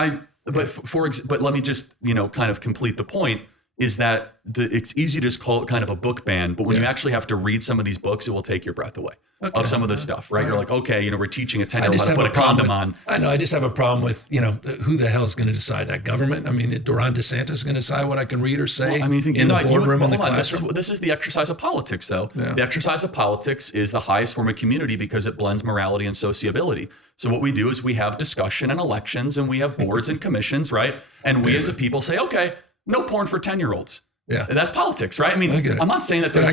let me just kind of complete the point. Is that it's easy to just call it kind of a book ban, but when you actually have to read some of these books, it will take your breath away of some of this stuff, right? You're like, okay, we're teaching a 10-year-old how to put a condom on. I know. I just have a problem with, who the hell is going to decide that? Government? I mean, Ron DeSantis is going to decide what I can read or say in the boardroom in the classroom? This is the exercise of politics, though. Yeah. The exercise of politics is the highest form of community because it blends morality and sociability. So what we do is we have discussion and elections, and we have boards and commissions, right? And we as a people say, okay, no porn for 10-year-olds. Yeah. That's politics, right? I mean, I'm not saying that there's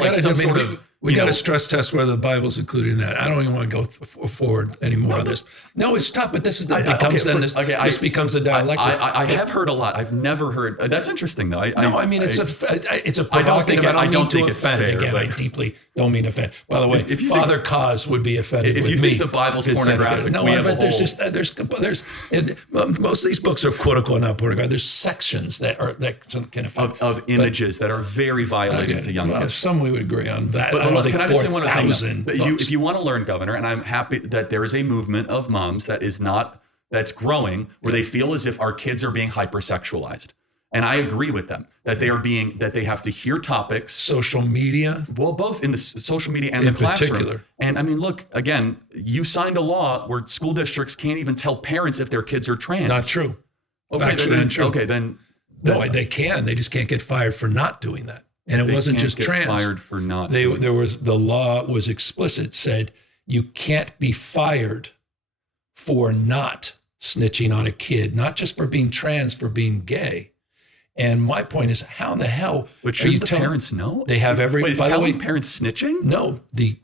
We got to stress test whether the Bible's included in that. I don't even want to go forward anymore on this. No, it's tough, but this is this becomes a dialectic. I have heard a lot. I've never heard. That's interesting, though. It's a provocative. I don't mean to offend. Again, I deeply don't mean to offend. By the way, Father Caz would be offended with me. If you think the Bible's pornographic, no, but there's most of these books are quote unquote not pornographic. There's sections that can affect of images that are very violating to young kids. Some we would agree on that. But can I just say one other thing? If you want to learn, Governor, and I'm happy that there is a movement of moms that's growing where they feel as if our kids are being hypersexualized. And I agree with them that they have to hear topics. Social media? Well, both in the social media and the classroom. Particular. And I mean, look, again, you signed a law where school districts can't even tell parents if their kids are trans. Not true. Factually untrue. Okay, then. No, they can. They just can't get fired for not doing that. And it wasn't just trans. Fired for not. The law was explicit, said you can't be fired for not snitching on a kid, not just for being trans, for being gay. And my point is, how in the hell are you telling parents know? They have every. Wait, is telling parents snitching? No, the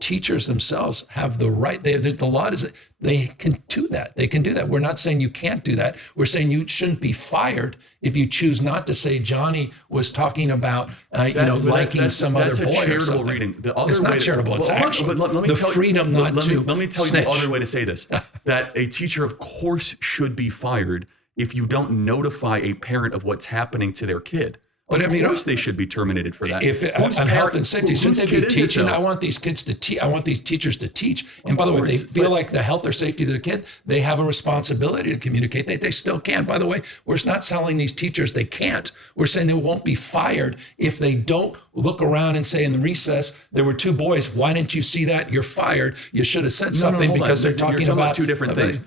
teachers themselves have the right. The law is they can do that. They can do that. We're not saying you can't do that. We're saying you shouldn't be fired if you choose not to say Johnny was talking about liking some other boy. That's a or something. Reading. It's not charitable. It's actually the freedom not to. Let me tell you the other way to say this: that a teacher, of course, should be fired if you don't notify a parent of what's happening to their kid. Of course, they should be terminated for that. On health and safety, shouldn't they be teaching? I want these kids to teach. I want these teachers to teach. And by the way, if they feel like the health or safety of the kid, they have a responsibility to communicate. They still can. By the way, we're not telling these teachers they can't. We're saying they won't be fired if they don't look around and say in the recess, there were two boys. Why didn't you see that? You're fired. You should have said something because they're talking about two different things.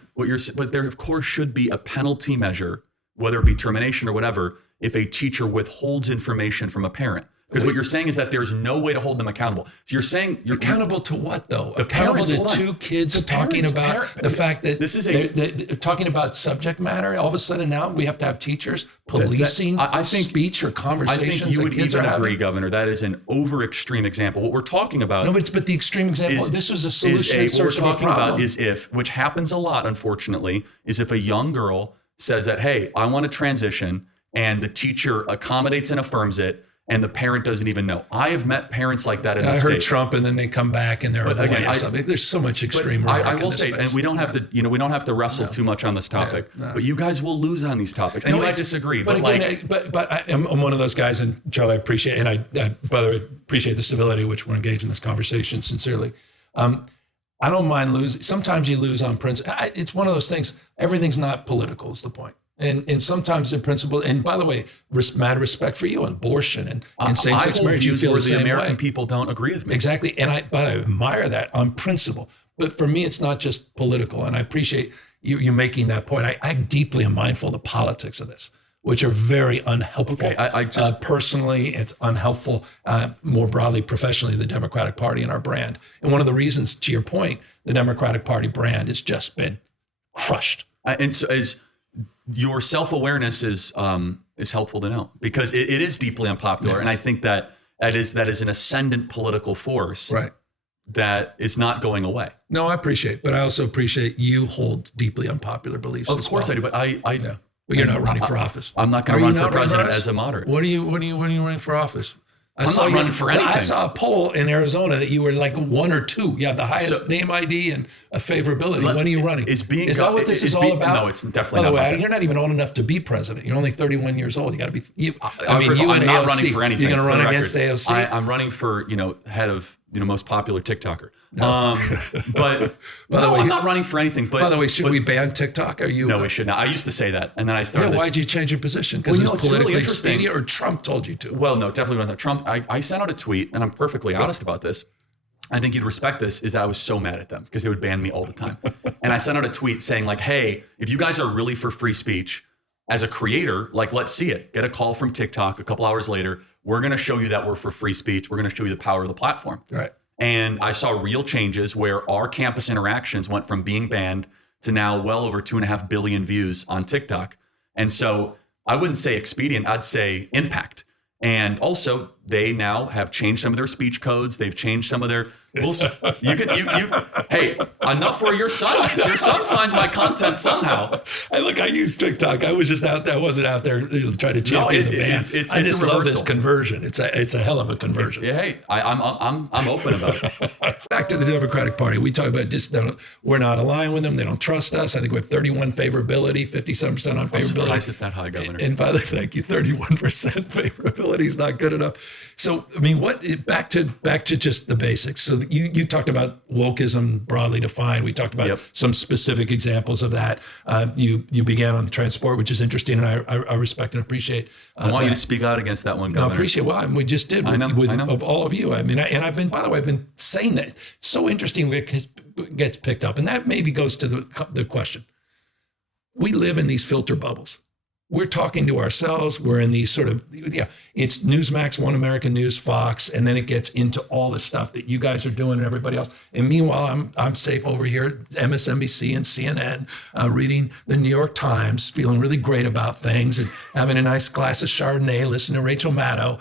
But there, of course, should be a penalty measure, whether it be termination or whatever, if a teacher withholds information from a parent. Because what you're saying is that there's no way to hold them accountable. So you're saying you're accountable to what, though? Accountable to two kids talking about the fact that this is talking about subject matter. All of a sudden now we have to have teachers policing speech or conversations. I think you would even agree, Governor, that is an over extreme example. What we're talking about, but the extreme example. This was a solution in search of a problem. What we're talking about is which happens a lot, unfortunately, is if a young girl says that, hey, I want to transition, and the teacher accommodates and affirms it, and the parent doesn't even know. I have met parents like that in the state. I heard Trump, and then they come back and they're a boy or something. There's so much extreme. I will say, and we don't have to wrestle too much on this topic. But you guys will lose on these topics, and you might disagree. But again, I'm one of those guys, and Charlie, I appreciate, and I by the way, appreciate the civility which we're engaged in this conversation sincerely. I don't mind losing. Sometimes you lose on principle. It's one of those things. Everything's not political is the point. And sometimes the principle, and by the way, mad respect for you on abortion and same-sex marriage. You feel the American people don't agree with me. Exactly. But I admire that on principle. But for me, it's not just political. And I appreciate you making that point. I deeply am mindful of the politics of this, which are very unhelpful. Okay, personally, it's unhelpful. More broadly, professionally, the Democratic Party and our brand. And one of the reasons, to your point, the Democratic Party brand has just been crushed. And so your self-awareness is helpful to know, because it is deeply unpopular. And I think that is an ascendant political force that is not going away. No, I appreciate, but I also appreciate you hold deeply unpopular beliefs. Of course I do, but But you're not running for office. I'm not going to run for president as a moderate. When are you running for office? I'm not running for anything. I saw a poll in Arizona that you were like 1 or 2. You have the highest name ID and a favorability. When are you running? Is that what this is all about? No, it's definitely not. By the way, you're not even old enough to be president. You're only 31 years old. You got to be. I'm not running for anything. You're going to run against AOC. I'm running for head of most popular TikToker. No. But by the way, I'm not running for anything. But by the way, should we ban TikTok? No, we should not. I used to say that, and then I started. Why'd you change your position? Because it's politically expedient, or Trump told you to? Well, no, definitely wasn't Trump. I sent out a tweet, and I'm perfectly honest about this. I think you'd respect this. Is that I was so mad at them because they would ban me all the time, and I sent out a tweet saying like, "Hey, if you guys are really for free speech, as a creator, like let's see it. Get a call from TikTok a couple hours later. We're going to show you that we're for free speech. We're going to show you the power of the platform." Right. And I saw real changes where our campus interactions went from being banned to now well over 2.5 billion views on TikTok. And so I wouldn't say expedient, I'd say impact. And also they now have changed some of their speech codes. They've changed some of their. Hey, enough for your son. Your son finds my content somehow. I use TikTok. I was just out there. I wasn't out there trying to champion the band. I just love this conversion. It's a hell of a conversion. Hey, I'm open about it. Back to the Democratic Party. We talk about just we're not aligned with them. They don't trust us. I think we have 31 favorability, 57% unfavorability. I'm surprised it's that high, Governor. And by the way, thank you. 31% favorability is not good enough. So I mean, back to just the basics. So you talked about wokeism broadly defined. We talked about some specific examples of that. You began on the transport, which is interesting, and I respect and appreciate. I want you to speak out against that one, Governor. No, I appreciate. Well, we just did with of all of you. I mean, I've been saying that. It's so interesting when it gets picked up, and that maybe goes to the question. We live in these filter bubbles. We're talking to ourselves. We're in these sort of, it's Newsmax, One American News, Fox, and then it gets into all the stuff that you guys are doing and everybody else. And meanwhile, I'm safe over here at MSNBC and CNN, reading the New York Times, feeling really great about things and having a nice glass of Chardonnay, listening to Rachel Maddow,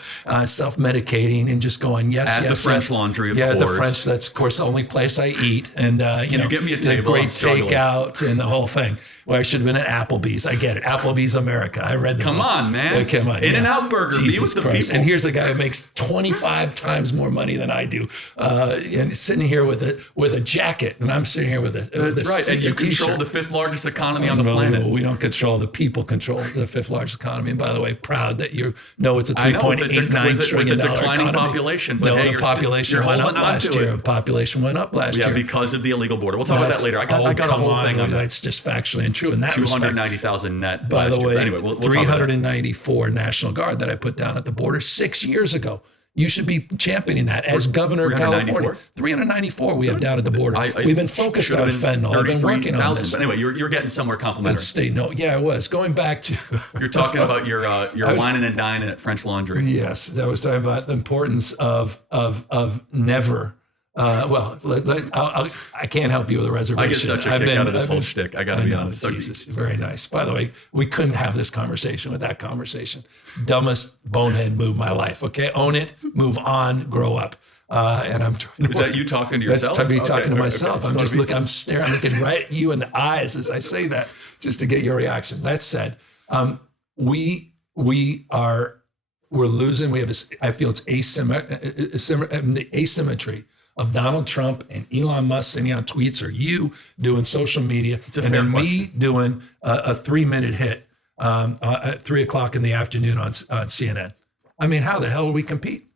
self-medicating and just going, yes, at yes, the French yes. Laundry, of course. Yeah, the French, that's of course the only place I eat. And, you get me a table? Great takeout and the whole thing. Well, I should have been at Applebee's. I get it. Applebee's America. I read the Come books. on, man. Come on. In-N-Out Burger. Jesus be with the Christ. people. And here's a guy who makes 25 times more money than I do, and sitting here with a jacket, and I'm sitting here with a That's right. And you control the fifth largest economy on the planet. We don't control the people. Control the fifth largest economy. And by the way, proud that you know it's a $3.89 trillion with the declining economy. Population. But no, the population went up last year. The population went up last year. Yeah, because of the illegal border. We'll talk about that later. I got a whole thing on that. That's just factually untrue. And that 290,000 net. By the way, anyway, we'll 394 National Guard that I put down at the border 6 years ago. You should be championing that as governor of California. 394 we have down at the border. We've been focused on fentanyl. I've been working on this. But anyway, you're getting somewhere complimentary. I was. Going back to... You're talking about your whining and dining at French Laundry. Yes, I was talking about the importance of never... I can't help you with a reservation. I get such a kick out of this whole shtick. I got to be honest. So Jesus, very nice. By the way, we couldn't have this conversation with that conversation. Dumbest bonehead move of my life. Okay, own it, move on, grow up. And I'm trying to. Is that you talking to yourself? That's me talking to myself. Okay. I'm staring. I'm looking right at you in the eyes as I say that, just to get your reaction. That said, we're losing. We have this. I feel it's the asymmetry of Donald Trump and Elon Musk sending out tweets, or you doing social media, and then me doing a 3-minute hit at 3:00 in the afternoon on CNN. I mean, how the hell do we compete?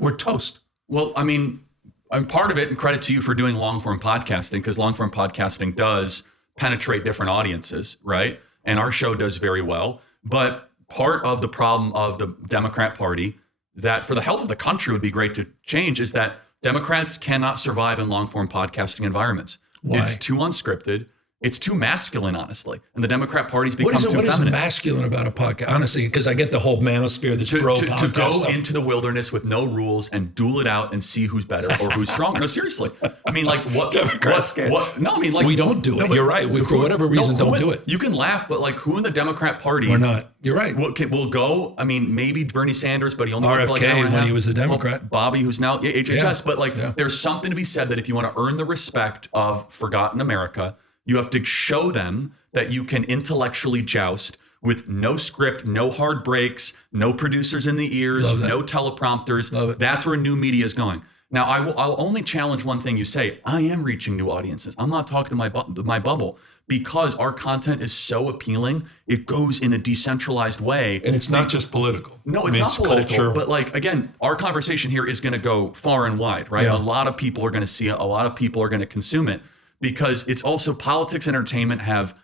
We're toast. Well, I mean, I'm part of it, and credit to you for doing long form podcasting, because long form podcasting does penetrate different audiences, right? And our show does very well. But part of the problem of the Democrat Party that for the health of the country would be great to change is that Democrats cannot survive in long-form podcasting environments. Why? It's too unscripted. It's too masculine, honestly. And the Democrat Party's become too feminine. What is masculine about a podcast? Honestly, because I get the whole manosphere, this bro podcast. To go stuff. into the wilderness with no rules and duel it out and see who's better or who's stronger. No, seriously. I mean, like what? Democrats can't. No, I mean, like. We don't do it. You're right. We, for whatever reason, don't do it. You can laugh, but like who in the Democrat Party? We're not. You're right. Will go, I mean, maybe Bernie Sanders, but he only worked for like an hour and a half. when he was a Democrat. Well, Bobby, who's now HHS. But like, there's something to be said that if you want to earn the respect of forgotten America, you have to show them that you can intellectually joust with no script, no hard breaks, no producers in the ears, no teleprompters. That's where new media is going. Now, I'll only challenge one thing you say. I am reaching new audiences. I'm not talking to my bubble, because our content is so appealing. It goes in a decentralized way. And it's not just political. No, it's not political. Culture. But like, again, our conversation here is going to go far and wide, right? Yeah. A lot of people are going to see it. A lot of people are going to consume it, because it's also politics and entertainment have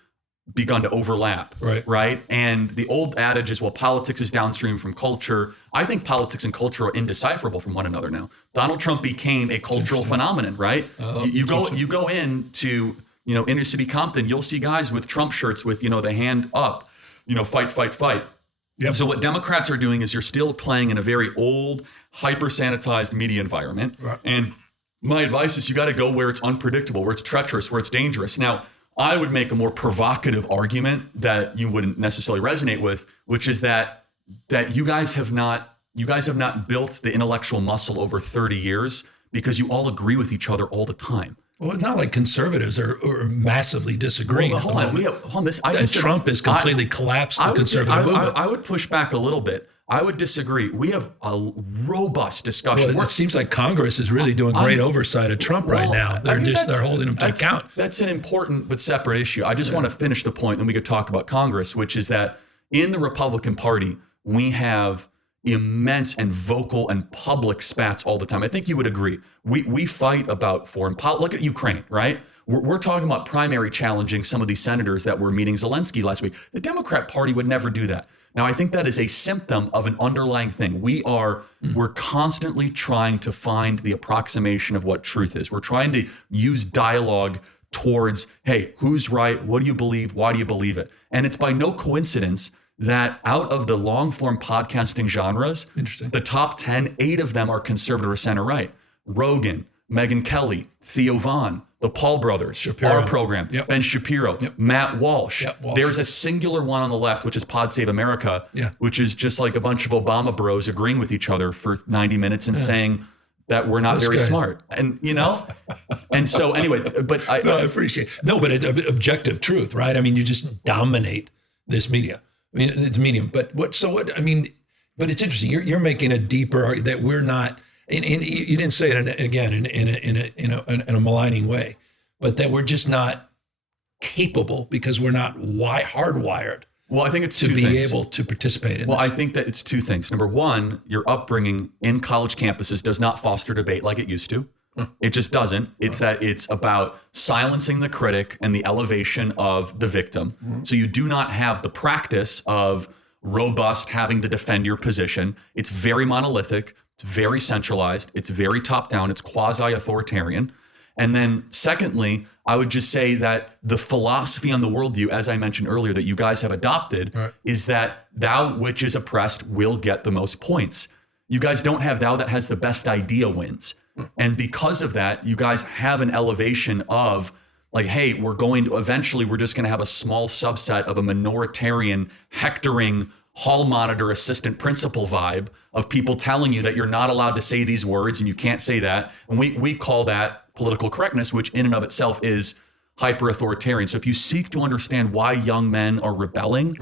begun to overlap, right? And the old adage is, well, politics is downstream from culture. I think politics and culture are indecipherable from one another now. Donald Trump became a cultural phenomenon, right? You go into, inner city Compton, you'll see guys with Trump shirts with, the hand up, fight, fight, fight. Yep. So what Democrats are doing is you're still playing in a very old, hyper-sanitized media environment. Right. And my advice is you got to go where it's unpredictable, where it's treacherous, where it's dangerous. Now, I would make a more provocative argument that you wouldn't necessarily resonate with, which is that you guys have not You guys have not built the intellectual muscle over 30 years because you all agree with each other all the time. Well, it's not like conservatives are massively disagreeing. Well, hold on. Trump has completely collapsed the conservative movement. I would push back a little bit. I would disagree. We have a robust discussion. Well, it seems like Congress is really doing great oversight of Trump right now. They're holding him to account. That's an important but separate issue. I just want to finish the point, and we could talk about Congress, which is that in the Republican Party, we have immense and vocal and public spats all the time. I think you would agree. We fight about foreign policy. Look at Ukraine, right? We're talking about primary challenging some of these senators that were meeting Zelensky last week. The Democrat Party would never do that. Now, I think that is a symptom of an underlying thing. We're constantly trying to find the approximation of what truth is. We're trying to use dialogue towards, hey, who's right? What do you believe? Why do you believe it? And it's by no coincidence that out of the long form podcasting genres, the top 10, 8 of them are conservative or center right. Rogan, Megyn Kelly, Theo Vaughn, the Paul brothers, Shapiro. Our program, Ben Shapiro, Matt Walsh. There's a singular one on the left, which is Pod Save America, which is just like a bunch of Obama bros agreeing with each other for 90 minutes and saying that we're not very smart. And, and so anyway, but I appreciate it. No, but objective truth, right? I mean, you just dominate this media. I mean, it's medium, but but it's interesting. You're making a deeper argument that we're not, and you didn't say it in a maligning way, but that we're just not capable because we're not hardwired. Well, I think it's to be able to participate in this. I think that it's two things. Number one, your upbringing in college campuses does not foster debate like it used to. It just doesn't. It's about silencing the critic and the elevation of the victim. So you do not have the practice of robust having to defend your position. It's very monolithic. It's very centralized. It's very top down. It's quasi-authoritarian. And then secondly, I would just say that the philosophy on the worldview, as I mentioned earlier, that you guys have adopted is that thou which is oppressed will get the most points. You guys don't have thou that has the best idea wins. And because of that, you guys have an elevation of like, hey, we're just going to have a small subset of a minoritarian hectoring hall monitor assistant principal vibe of people telling you that you're not allowed to say these words and you can't say that. And we call that political correctness, which in and of itself is hyper-authoritarian. So if you seek to understand why young men are rebelling,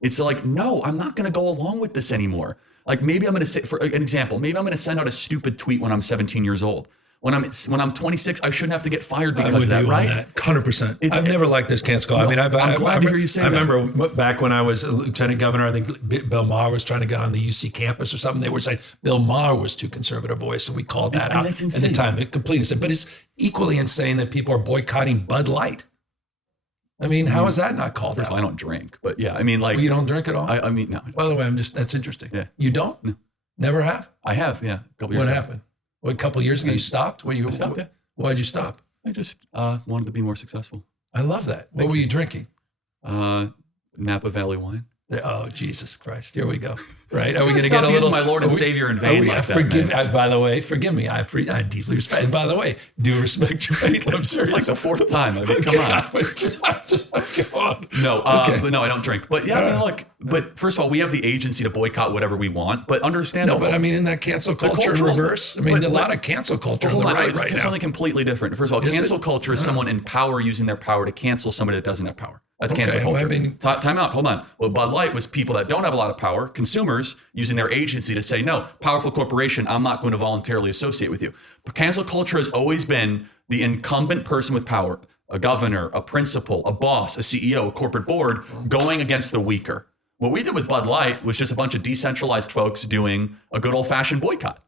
it's like, no, I'm not going to go along with this anymore. Like maybe I'm going to say, for an example, maybe I'm going to send out a stupid tweet when I'm 17 years old. When I'm 26, I shouldn't have to get fired because of that, right? 100%. I've never liked this cancel call. I'm glad to hear you say that. I remember back when I was lieutenant governor, I think Bill Maher was trying to get on the UC campus or something. They were saying Bill Maher was too conservative voice, so we called that out. At the time, it completely said. But it's equally insane that people are boycotting Bud Light. I mean, how is that not called out? First of all, I don't drink, but yeah, I mean, like you don't drink at all. I mean, no. By the way, that's interesting. Yeah, you don't? No. Never have? I have. Yeah, a couple years. What happened? What, a couple of years ago, you stopped? I stopped. Yeah. Why'd you stop? I just wanted to be more successful. I love that. What were you drinking? Napa Valley wine. Oh, Jesus Christ. Here we go. Right? Are we going to get a little? My Lord and Savior in vain like that, by the way, forgive me. I deeply respect. And by the way, do respect your faith. I'm serious. It's like the 4th time. I mean, come on. No, but no, I don't drink. But yeah, I mean, look. But first of all, we have the agency to boycott whatever we want. But understand. No, but I mean, in that cancel culture in reverse. I mean, a lot of cancel culture on the right now. It's something completely different. First of all, cancel culture is someone in power using their power to cancel somebody that doesn't have power. That's cancel culture. Well, I mean, time out. Hold on. Well, Bud Light was people that don't have a lot of power, consumers using their agency to say, no, powerful corporation, I'm not going to voluntarily associate with you. But cancel culture has always been the incumbent person with power, a governor, a principal, a boss, a CEO, a corporate board, going against the weaker. What we did with Bud Light was just a bunch of decentralized folks doing a good old-fashioned boycott.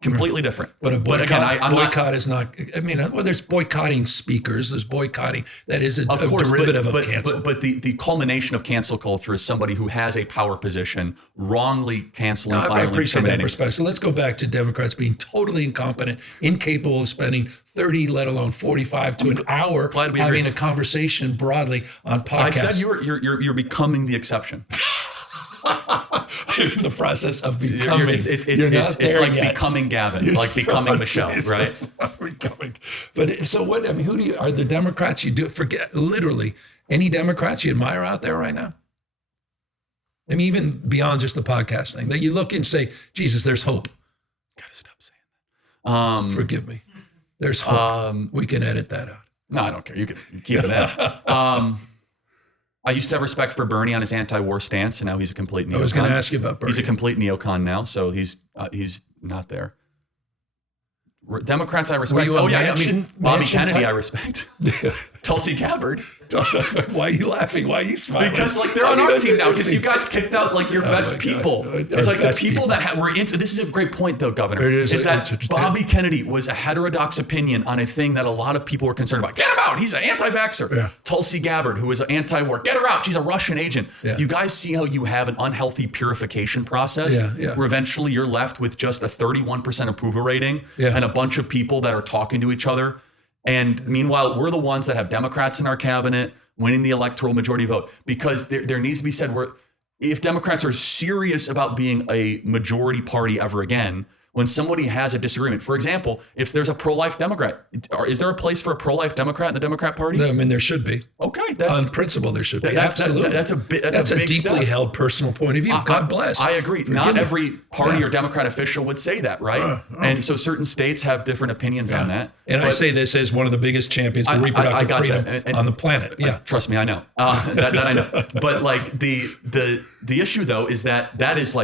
Completely different. But a boycott is not, I mean, well, there's boycotting speakers, there's boycotting, that is a derivative of cancel. But the culmination of cancel culture is somebody who has a power position wrongly canceling, I appreciate that perspective. So let's go back to Democrats being totally incompetent, incapable of spending 30, let alone 45 to an hour having a conversation broadly on podcasts. I said you're becoming the exception. In the process of becoming. It's like yet. Becoming Gavin, like becoming Michelle, Jesus, right? Becoming. But so what? I mean, are the Democrats you do forget? Literally, any Democrats you admire out there right now? I mean, even beyond just the podcast thing, that you look and say, Jesus, there's hope. Gotta stop saying that. Forgive me. There's hope. We can edit that out. No, I don't care. You can keep it out. I used to have respect for Bernie on his anti-war stance, and now he's a complete neocon. I was going to ask you about Bernie. He's a complete neocon now, so he's not there. Democrats I respect. Bobby Kennedy I respect. Tulsi Gabbard. Why are you laughing? Why are you smiling? Because they're on our team now. Because you guys kicked out your best people. It's like the people that were into. This is a great point, though, Governor. Is that Bobby Kennedy was a heterodox opinion on a thing that a lot of people were concerned about. Get him out. He's an anti-vaxxer. Yeah. Tulsi Gabbard, who is an anti-war. Get her out. She's a Russian agent. Yeah. Do you guys see how you have an unhealthy purification process? Where eventually you're left with just a 31% approval rating and a bunch of people that are talking to each other. And meanwhile, we're the ones that have Democrats in our cabinet winning the electoral majority vote, because there needs to be said, if Democrats are serious about being a majority party ever again, when somebody has a disagreement, for example, if there's a pro-life Democrat, is there a place for a pro-life Democrat in the Democrat Party? No, I mean, there should be. Okay. On principle, there should be. Absolutely. That's a big deeply step. held personal point of view. God bless. I agree. Not every party or Democrat official would say that, right? And so certain states have different opinions on that. And I say this as one of the biggest champions for reproductive freedom on the planet. Yeah. Trust me, I know. That I know. But like the issue, though, is that is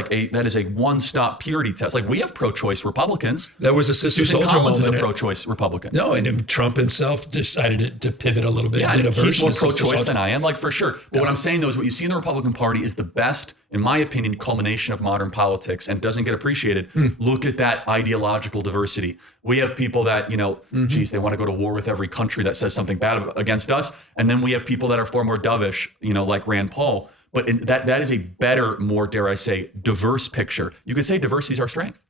a one-stop purity test. Like, we have pro-choice Republicans. There was a Sister Susan Soldier Collins moment. is a pro-choice Republican. No, and Trump himself decided to pivot a little bit. Yeah, did a he's more version of pro-choice than I am, like, for sure. But what I'm saying, though, is what you see in the Republican Party is the best, in my opinion, culmination of modern politics, and doesn't get appreciated. Look at that ideological diversity. We have people that, they want to go to war with every country that says something bad against us. And then we have people that are far more dovish, like Rand Paul. But that is a better, more, dare I say, diverse picture. You could say diversity is our strength.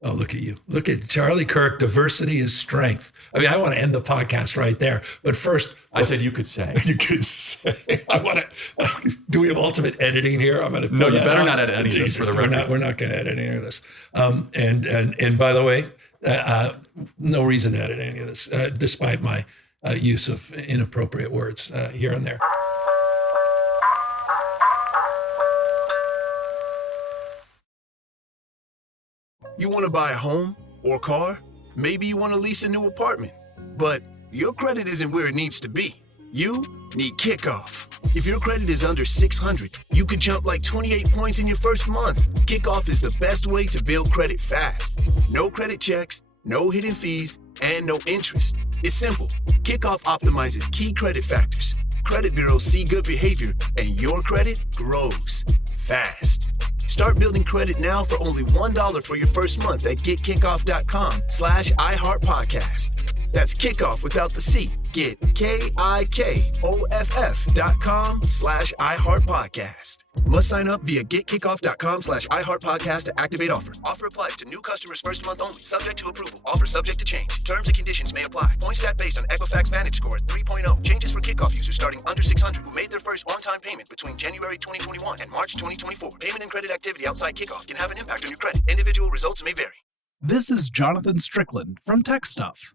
Oh, look at you. Look at Charlie Kirk. Diversity is strength. I mean, I want to end the podcast right there. But first, I said you could say. You could say. I want to. Do we have ultimate editing here? I'm going to. No, you better not edit any of this for the record. We're not going to edit any of this. And by the way, no reason to edit any of this, despite my use of inappropriate words here and there. You want to buy a home or car? Maybe you want to lease a new apartment, but your credit isn't where it needs to be. You need Kickoff. If your credit is under 600, you could jump like 28 points in your first month. Kickoff is the best way to build credit fast. No credit checks, no hidden fees, and no interest. It's simple. Kickoff optimizes key credit factors. Credit bureaus see good behavior, and your credit grows fast. Start building credit now for only $1 for your first month at getkickoff.com/iHeartPodcast. That's Kickoff without the C. Get KIKOFF.com/iHeartPodcast. Must sign up via getkickoff.com/iHeartPodcast to activate offer. Offer applies to new customers first month only. Subject to approval. Offer subject to change. Terms and conditions may apply. Point stat based on Equifax Vantage Score at 3.0. Changes for Kickoff users starting under 600 who made their first on-time payment between January 2021 and March 2024. Payment and credit activity outside Kickoff can have an impact on your credit. Individual results may vary. This is Jonathan Strickland from Tech Stuff.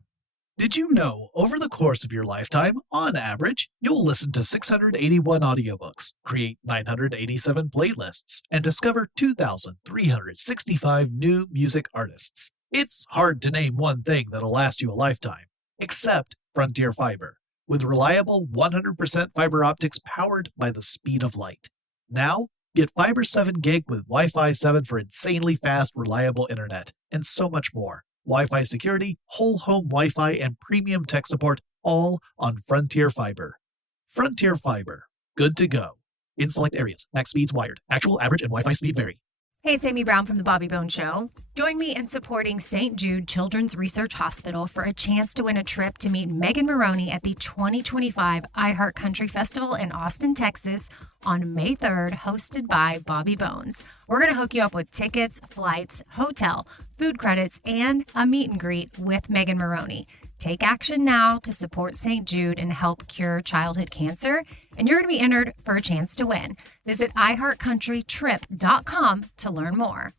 Did you know, over the course of your lifetime, on average, you'll listen to 681 audiobooks, create 987 playlists, and discover 2,365 new music artists? It's hard to name one thing that'll last you a lifetime, except Frontier Fiber, with reliable 100% fiber optics powered by the speed of light. Now, get Fiber 7 gig with Wi-Fi 7 for insanely fast, reliable internet, and so much more. Wi-Fi security, whole home Wi-Fi, and premium tech support, all on Frontier Fiber. Frontier Fiber. Good to go. In select areas. Max speeds wired. Actual, average, and Wi-Fi speed vary. Hey, it's Amy Brown from The Bobby Bones Show. Join me in supporting St. Jude Children's Research Hospital for a chance to win a trip to meet Megan Maroney at the 2025 iHeart Country Festival in Austin, Texas on May 3rd, hosted by Bobby Bones. We're going to hook you up with tickets, flights, hotel, food credits, and a meet and greet with Megan Maroney. Take action now to support St. Jude and help cure childhood cancer, and you're going to be entered for a chance to win. Visit iHeartCountryTrip.com to learn more.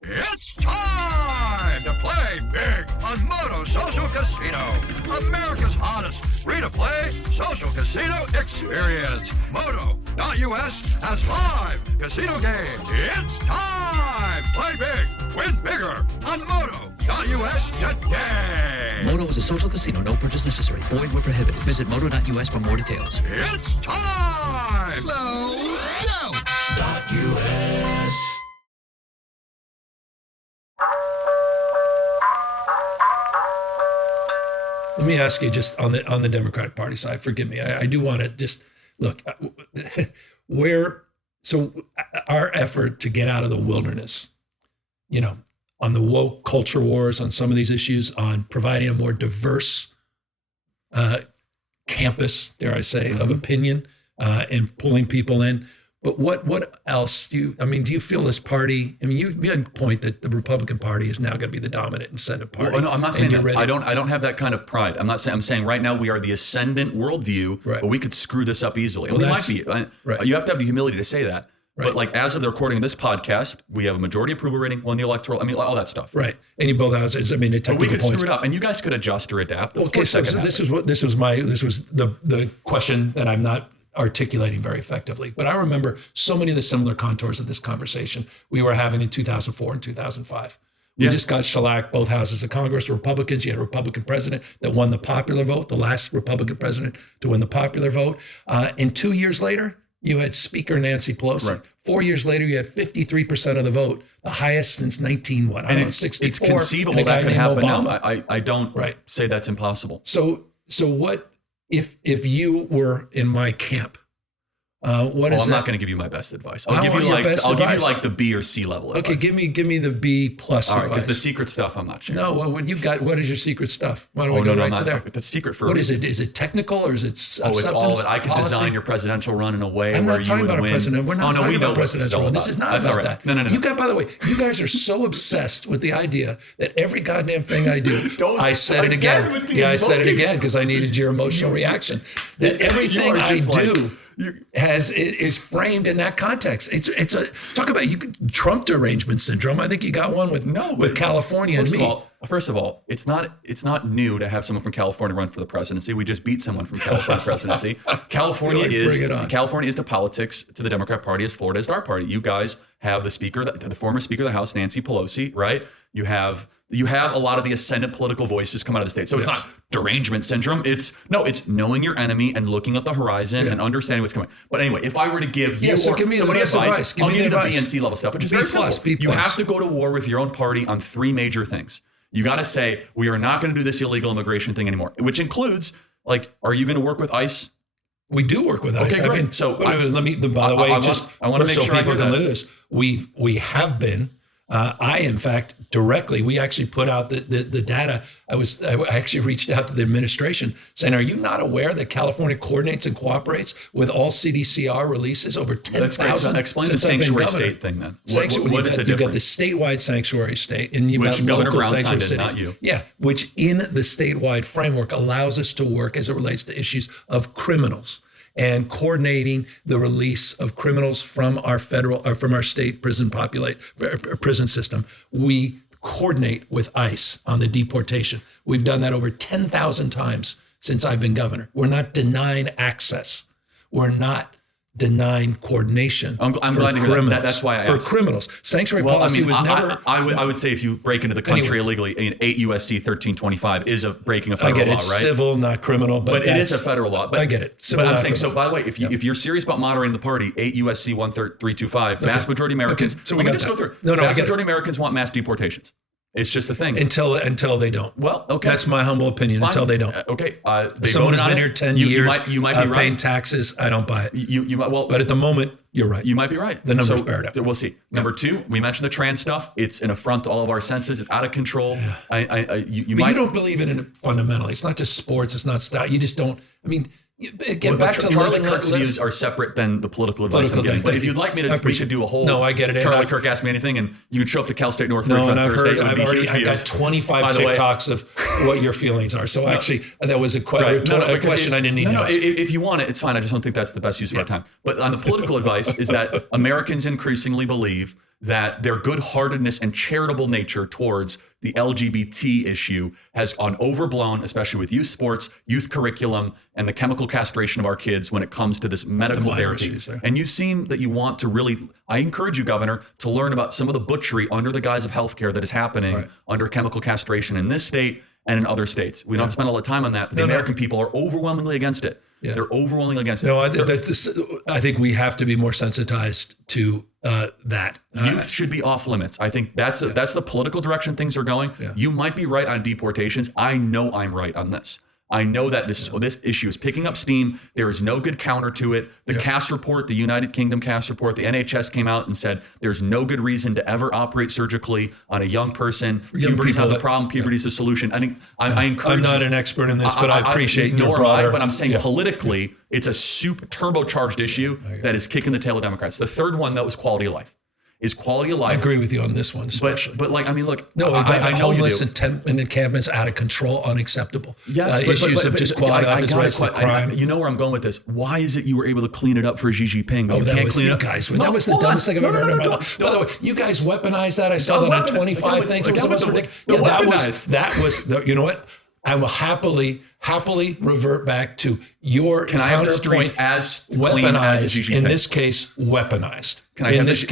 It's time time to play big on Moto Social Casino. America's hottest free-to-play social casino experience. Moto.us has live casino games. It's time! Play big, win bigger on Moto.us today. Moto is a social casino. No purchase necessary. Void where prohibited. Visit Moto.us for more details. It's time! .us. Let me ask you, just on the Democratic Party side, forgive me, I do want to just look our effort to get out of the wilderness, on the woke culture wars, on some of these issues, on providing a more diverse campus, dare I say, of opinion, and pulling people in. But what else do you feel this party? I mean, you made a point that the Republican Party is now going to be the dominant and Senate party. Well, no, I'm not saying that. I don't have that kind of pride. I'm saying right now we are the ascendant worldview, right, but we could screw this up easily. And we might be. Right. You have to have the humility to say that. Right. But like as of the recording of this podcast, we have a majority approval rating, won the electoral. I mean, all that stuff. Right. And in both houses, I mean, but we could screw it up, and you guys could adjust or adapt. Okay, so this was the question that I'm not articulating very effectively. But I remember so many of the similar contours of this conversation we were having in 2004 and 2005. We just got shellacked, both houses of Congress, Republicans. You had a Republican president that won the popular vote, the last Republican president to win the popular vote. And 2 years later, you had Speaker Nancy Pelosi. Right. 4 years later, you had 53% of the vote, the highest since 1964. It's conceivable that could happen now. I don't say that's impossible. So what if you were in my camp? I'm not going to give you my best advice. I'll give you like the B or C level advice. Okay, give me the B plus advice. Because the secret stuff I'm not sure. No, what is your secret stuff? Why don't we go right to there? That's secret for what is it? Is it technical or is it substance? It's all that I could design your presidential run in a way I'm where not you would talking about win. a president. We're not talking about presidential run. This is not about that. No. By the way, you guys are so obsessed with the idea that every goddamn thing I do, I said it again. Yeah, I said it again because I needed your emotional reaction. That everything I do is framed in that context. It's a talk about Trump derangement syndrome. I think you got one with California and me. First of all, it's not new to have someone from California run for the presidency. We just beat someone from California presidency. California is the politics to the Democrat Party as Florida is to our party. You guys have the former Speaker of the House, Nancy Pelosi, right? You have a lot of the ascendant political voices come out of the state. So it's not derangement syndrome. It's knowing your enemy and looking at the horizon and understanding what's coming. But anyway, if I were to give you somebody advice, I'll give you the B and C level stuff, which is very simple. You have to go to war with your own party on three major things. You got to say, we are not going to do this illegal immigration thing anymore, which includes, are you going to work with ICE? We do work with ICE. Okay, great. By the way, I want to make sure people can know this. We have been. I, in fact, directly, we actually put out the data. I actually reached out to the administration saying, are you not aware that California coordinates and cooperates with all CDCR releases over 10,000? Explain the sanctuary state thing then. What is the difference? You've got the statewide sanctuary state and you've got local sanctuary cities. Not you. Yeah, which in the statewide framework allows us to work as it relates to issues of criminals and coordinating the release of criminals from our state prison system. We coordinate with ICE on the deportation. We've done that over 10,000 times since I've been governor. We're not denying access. We're not denying coordination. I'm glad to hear that. That's why I asked. For criminals. Sanctuary policy was never... I would say if you break into the country illegally, 8 U.S.C. 1325 is breaking a federal law, right? It's civil, not criminal, but it is a federal law. I get it. But I'm saying, so by the way, if you're serious about moderating the party, 8 U.S.C. 1325, vast majority of Americans... So we just go through. Vast majority of Americans want mass deportations. It's just a thing. Until they don't. Well, okay. That's my humble opinion. Fine. Until they don't. Okay. Someone who's been here 10 years, you might be right. Paying taxes, I don't buy it. You might, but at the moment, you're right. You might be right. The numbers bear it out. We'll see. Number two, we mentioned the trans stuff. It's an affront to all of our senses. It's out of control. Yeah. You don't believe in it fundamentally. It's not just sports. It's not style. You just don't. I mean, again, back to Charlie Kirk's views are separate than the political advice I'm giving. But if you'd like me to, we could do a whole. No, I get it. Charlie Kirk asked me anything, and you could show up to Cal State Northridge on Thursday. I got 25 TikToks of what your feelings are. So actually, that was a question I didn't need to ask. If you want it, it's fine. I just don't think that's the best use of our time. But on the political advice is that Americans increasingly believe that their good-heartedness and charitable nature towards the LGBT issue has gone overblown, especially with youth sports, youth curriculum, and the chemical castration of our kids when it comes to this medical therapy. And you seem that you want to really, I encourage you, Governor, to learn about some of the butchery under the guise of healthcare that is happening under chemical castration in this state and in other states. We don't spend a lot of time on that, but the American people are overwhelmingly against it. Yeah. They're overwhelmingly against it. No, I think we have to be more sensitized to that. Youth should be off limits. I think that's the political direction things are going. Yeah. You might be right on deportations. I know I'm right on this. I know that this issue is picking up steam. There is no good counter to it. The CAS report, the United Kingdom CAS report, the NHS came out and said there's no good reason to ever operate surgically on a young person. Puberty's not the problem. Puberty's the solution. I think I encourage. I'm not an expert in this, but I appreciate your broader. But I'm saying politically, it's a super turbocharged issue that is kicking the tail of Democrats. The third one, though, is quality of life. Is quality of life. I agree with you on this one, especially. But like, I mean, look, no, I know homeless and encampments out of control, unacceptable. Yes, issues of just quality of life is raised to crime. You know where I'm going with this. Why is it you were able to clean it up for Xi Jinping, but you can't clean it up? Guys, that was the dumbest thing I've ever heard in my life. By the way, you guys weaponized that. I saw that on 25 things. It was the most ridiculous. That was, you know what? I will happily revert back to your counterpoint as weaponized. In this case, weaponized. Can I get the Xi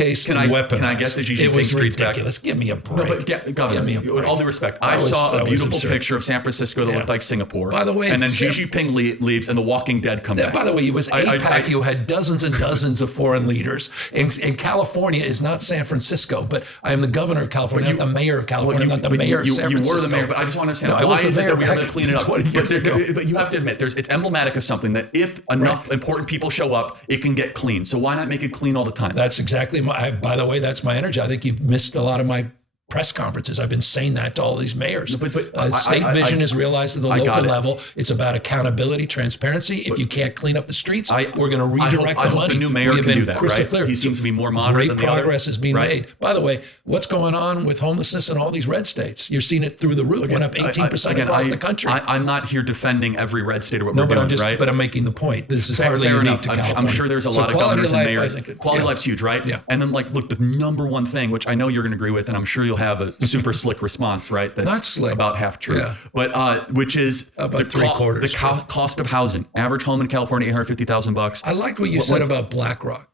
Jinping streets back? Ridiculous. Give me a break. No, but Governor, with all due respect, I saw a beautiful picture of San Francisco that looked like Singapore. By the way, and then Xi Jinping leaves, and the Walking Dead come back. By the way, it was APAC. You had dozens and dozens of foreign leaders. And California is not San Francisco, but I am the governor of California, not the mayor of California, not the mayor of San Francisco. You were the mayor, but I just want to understand why is it that we have to clean it up? But you have to admit, it's emblematic of something that if enough important people show up, it can get clean. So why not make it clean all the time? That's exactly by the way, that's my energy. I think you've missed a lot of my press conferences. I've been saying that to all these mayors. State vision is realized at the local level. It's about accountability, transparency. If you can't clean up the streets, we're going to redirect the money. The new mayor can do that, crystal clear. He seems to be more moderate than the other. Great progress is being made. By the way, what's going on with homelessness in all these red states? You're seeing it through the roof. Went up 18% across the country. I'm not here defending every red state or what we're doing, right? But I'm making the point. This is hardly unique to California. I'm sure there's a lot of governors and mayors. Quality of life's huge, right? Yeah. And then look, the number one thing, which I know you're going to agree with, and I'm sure you'll have a super slick response, right? That's not slick. About half true. Yeah. But which is about three-quarters. The cost of housing. Average home in California, $850,000. I like what you said about BlackRock.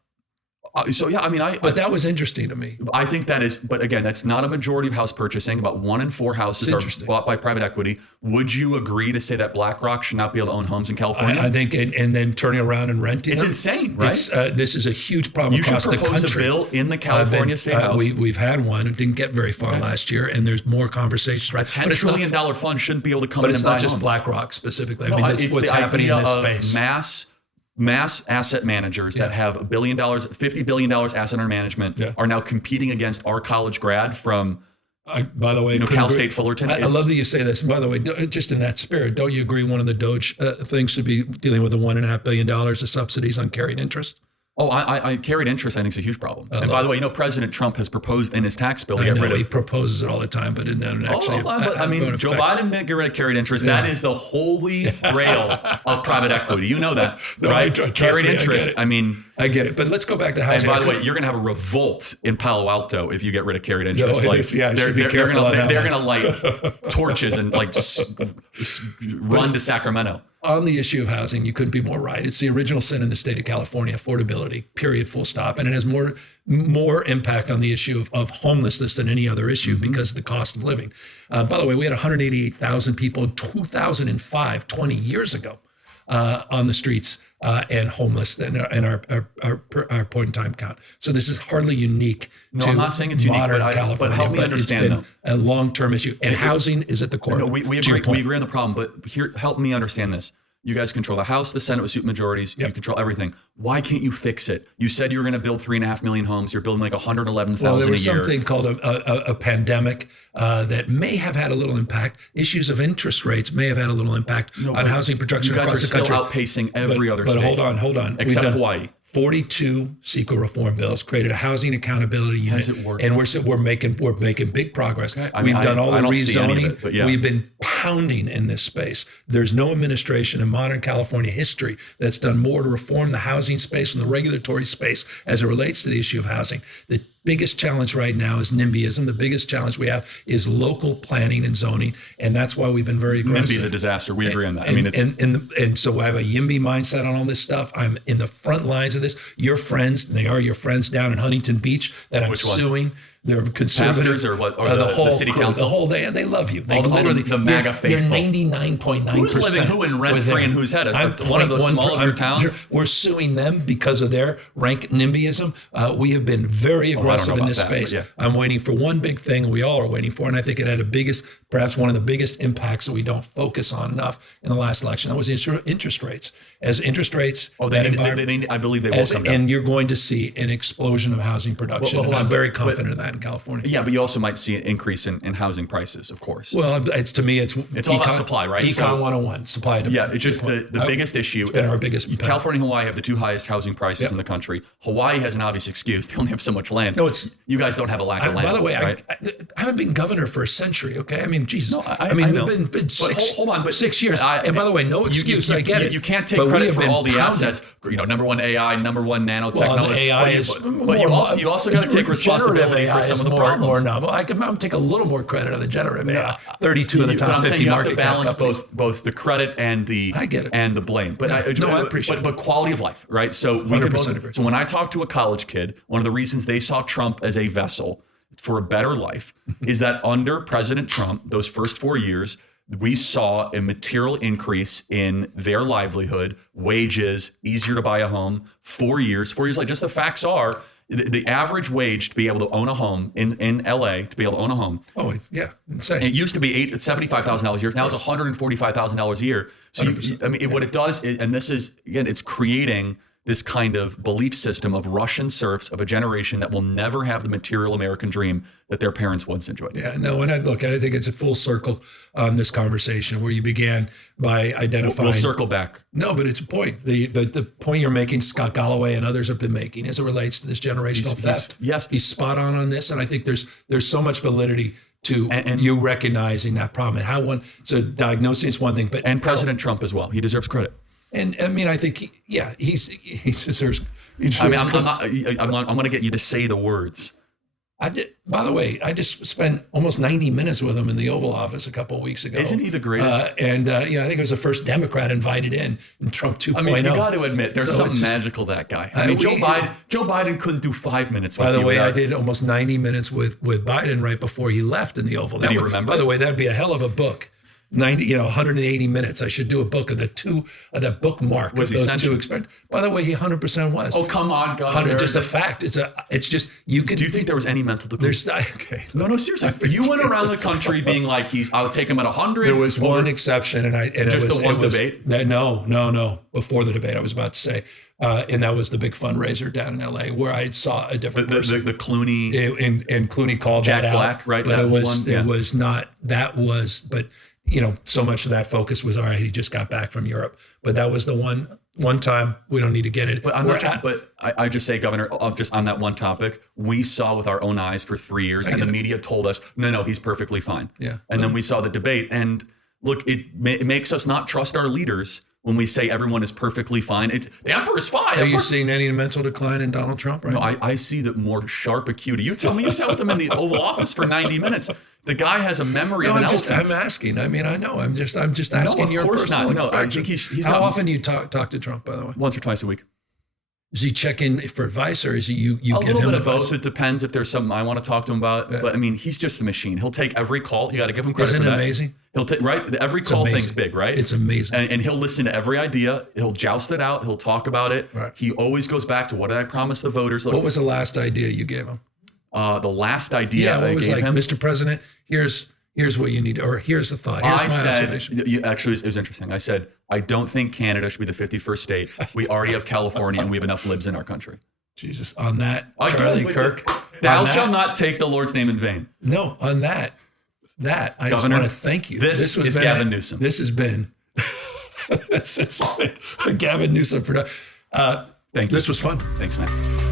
But that was interesting to me. I think that is, but again, that's not a majority of house purchasing. About 1 in 4 houses are bought by private equity. Would you agree to say that BlackRock should not be able to own homes in California? I think, and then turning around and renting. It's insane, right? This is a huge problem across the country. You should propose a bill in the California State House. We've had one. It didn't get very far last year, and there's more conversations. Right? A $10 trillion fund shouldn't be able to come in and buy homes. But it's not just BlackRock specifically. That's what's happening in this space. Mass asset managers that have $1 billion, $50 billion asset under management are now competing against our college grad from, by the way, Cal State Fullerton. I love that you say this. By the way, just in that spirit, don't you agree one of the Doge things should be dealing with the $1.5 billion of subsidies on carried interest? Oh, I carried interest, I think, is a huge problem. And by the way, President Trump has proposed in his tax bill to get rid of. He proposes it all the time, but it doesn't actually. Joe Biden didn't get rid of carried interest. Yeah. That is the holy grail of private equity. You know that, right? Carried interest. I get it. But let's go back to housing. And by the way, you're going to have a revolt in Palo Alto if you get rid of carried interest. They're going to light torches and run to Sacramento. On the issue of housing, you couldn't be more right. It's the original sin in the state of California, affordability, period, full stop. And it has more impact on the issue of homelessness than any other issue because of the cost of living. By the way, we had 188,000 people in 2005, 20 years ago, on the streets and homeless in our point in time count. So this is hardly unique to I'm not saying it's modern unique, California, but help me understand, it's been a long-term issue. And housing is at the core. We agree on the problem, but help me understand this. You guys control the House, the Senate with super majorities. You control everything. Why can't you fix it? You said you were going to build 3.5 million homes. You're building 111,000 a year. Well, there was something called a pandemic that may have had a little impact. Issues of interest rates may have had a little impact on housing production across the country. You guys are still outpacing every other state. But hold on. Except Hawaii. 42 CEQA reform bills, created a housing accountability unit, and we're making big progress. Okay. We've done all the rezoning. We've been pounding in this space. There's no administration in modern California history that's done more to reform the housing space and the regulatory space as it relates to the issue of housing. The biggest challenge right now is NIMBYism. The biggest challenge we have is local planning and zoning, and that's why we've been very aggressive. NIMBY is a disaster. We agree on that. And so I have a YIMBY mindset on all this stuff. I'm in the front lines of this. Your friends, and they are your friends down in Huntington Beach that I'm suing. They're conservative. Pastors or what? Or the city crew, council? The whole day. They love you. They literally the MAGA faithful. They're 99.9%. Who's living who in rent-free and who's head? One of those smaller towns? We're suing them because of their rank NIMBYism. We have been very aggressive in this space. Yeah. I'm waiting for one big thing, and we all are waiting for, and I think it had perhaps one of the biggest impacts that we don't focus on enough in the last election. That was interest rates. As interest rates, I believe they will come down. And you're going to see an explosion of housing production. And I'm very confident of that in California. Yeah, but you also might see an increase in housing prices, of course. Well, to me, it's all about supply, right? Econ 101, supply and demand. Yeah, it's just the biggest issue. It's been our biggest. California and Hawaii have the two highest housing prices in the country. Hawaii has an obvious excuse. They only have so much land. No, you guys don't have a lack of land. By the way, right? I haven't been governor for a century, okay? I mean, Jesus. No, I mean, know. we've been hold on, but 6 years. And by the way, no excuse. I get it. You can't take credit for all the assets. Number one AI, number one nanotechnology. The AI is but you also got to take responsibility for some of the problems. More novel. I'm take a little more credit on the generative AI. 32 of the top 50 market cap companies. You have to balance both the credit and the and the blame. But I appreciate it. But quality of life, right? So we can both, so when I talk to a college kid, one of the reasons they saw Trump as a vessel for a better life is that under President Trump, those first 4 years, we saw a material increase in their livelihood, wages, easier to buy a home. 4 years, like just the facts are, the average wage to be able to own a home in LA, to be able to own a home. Oh, yeah, insane. It used to be $75,000 a year. Now it's $145,000 a year. So what it does, and this is, again, it's creating this kind of belief system of Russian serfs of a generation that will never have the material American dream that their parents once enjoyed. Yeah, no, and I think it's a full circle on this conversation where you began by identifying. We'll circle back. No, but it's a point. The point you're making, Scott Galloway and others have been making as it relates to this generational theft. He's spot on this, and I think there's so much validity to and you recognizing that problem and so diagnosing is one thing, but President Trump as well. He deserves credit. And I mean, I think he deserves. I'm going to get you to say the words. By the way, I just spent almost 90 minutes with him in the Oval Office a couple of weeks ago. Isn't he the greatest? I think it was the first Democrat invited in Trump 2.0. I mean, you got to admit, there's something magical that guy. I mean, Joe Biden couldn't do 5 minutes. By the way, I did almost 90 minutes with Biden right before he left in the Oval. Did he remember? By the way, that'd be a hell of a book. 180 minutes. I should do a book of that bookmark. Was he those two experiments. By the way, he 100% was. Oh, come on, Governor. Just a fact. It's just you can. Do you think there was any mental decline? Okay. No, seriously. You went around the country being like, I'll take him at 100. There was one exception, and just the one debate. No. Before the debate, I was about to say, and that was the big fundraiser down in LA where I saw a different person. The Clooney and Clooney called Jack that Black, out, right? But it was not. That was, but. So much of that focus was, all right, he just got back from Europe. But that was the one time. We don't need to get it. But I just say, Governor, just on that one topic, we saw with our own eyes for 3 years, and the media told us, no, he's perfectly fine. Yeah. And then we saw the debate, and look, it makes us not trust our leaders when we say everyone is perfectly fine. The emperor's fine. Are you seeing any mental decline in Donald Trump right now? I see the more sharp acuity. You tell me you sat with him in the Oval Office for 90 minutes. The guy has a memory of an elephant. I'm asking. I mean, I know. I'm just asking your personal. No, I think he's How often do you talk to Trump, by the way? Once or twice a week. Does he check in for advice, or is he you give him advice? A little bit of both. It depends if there's something I want to talk to him about. Yeah. But I mean, he's just a machine. He'll take every call. You got to give him credit for that. Isn't it amazing? He'll take every call thing's big, right? It's amazing. And he'll listen to every idea. He'll joust it out. He'll talk about it. Right. He always goes back to, what did I promise the voters? Look, what was the last idea you gave him? The last idea I gave him? Mr. President, here's what you need, or here's the thought. Here's my observation. Actually, it was interesting. I said, I don't think Canada should be the 51st state. We already have California, and we have enough libs in our country. Jesus, on that, Charlie Kirk. Thou shalt not take the Lord's name in vain. No, on that, I just want to thank you. This is Gavin Newsom. This has been a Gavin Newsom production. Thank you. This was fun. Thanks, man.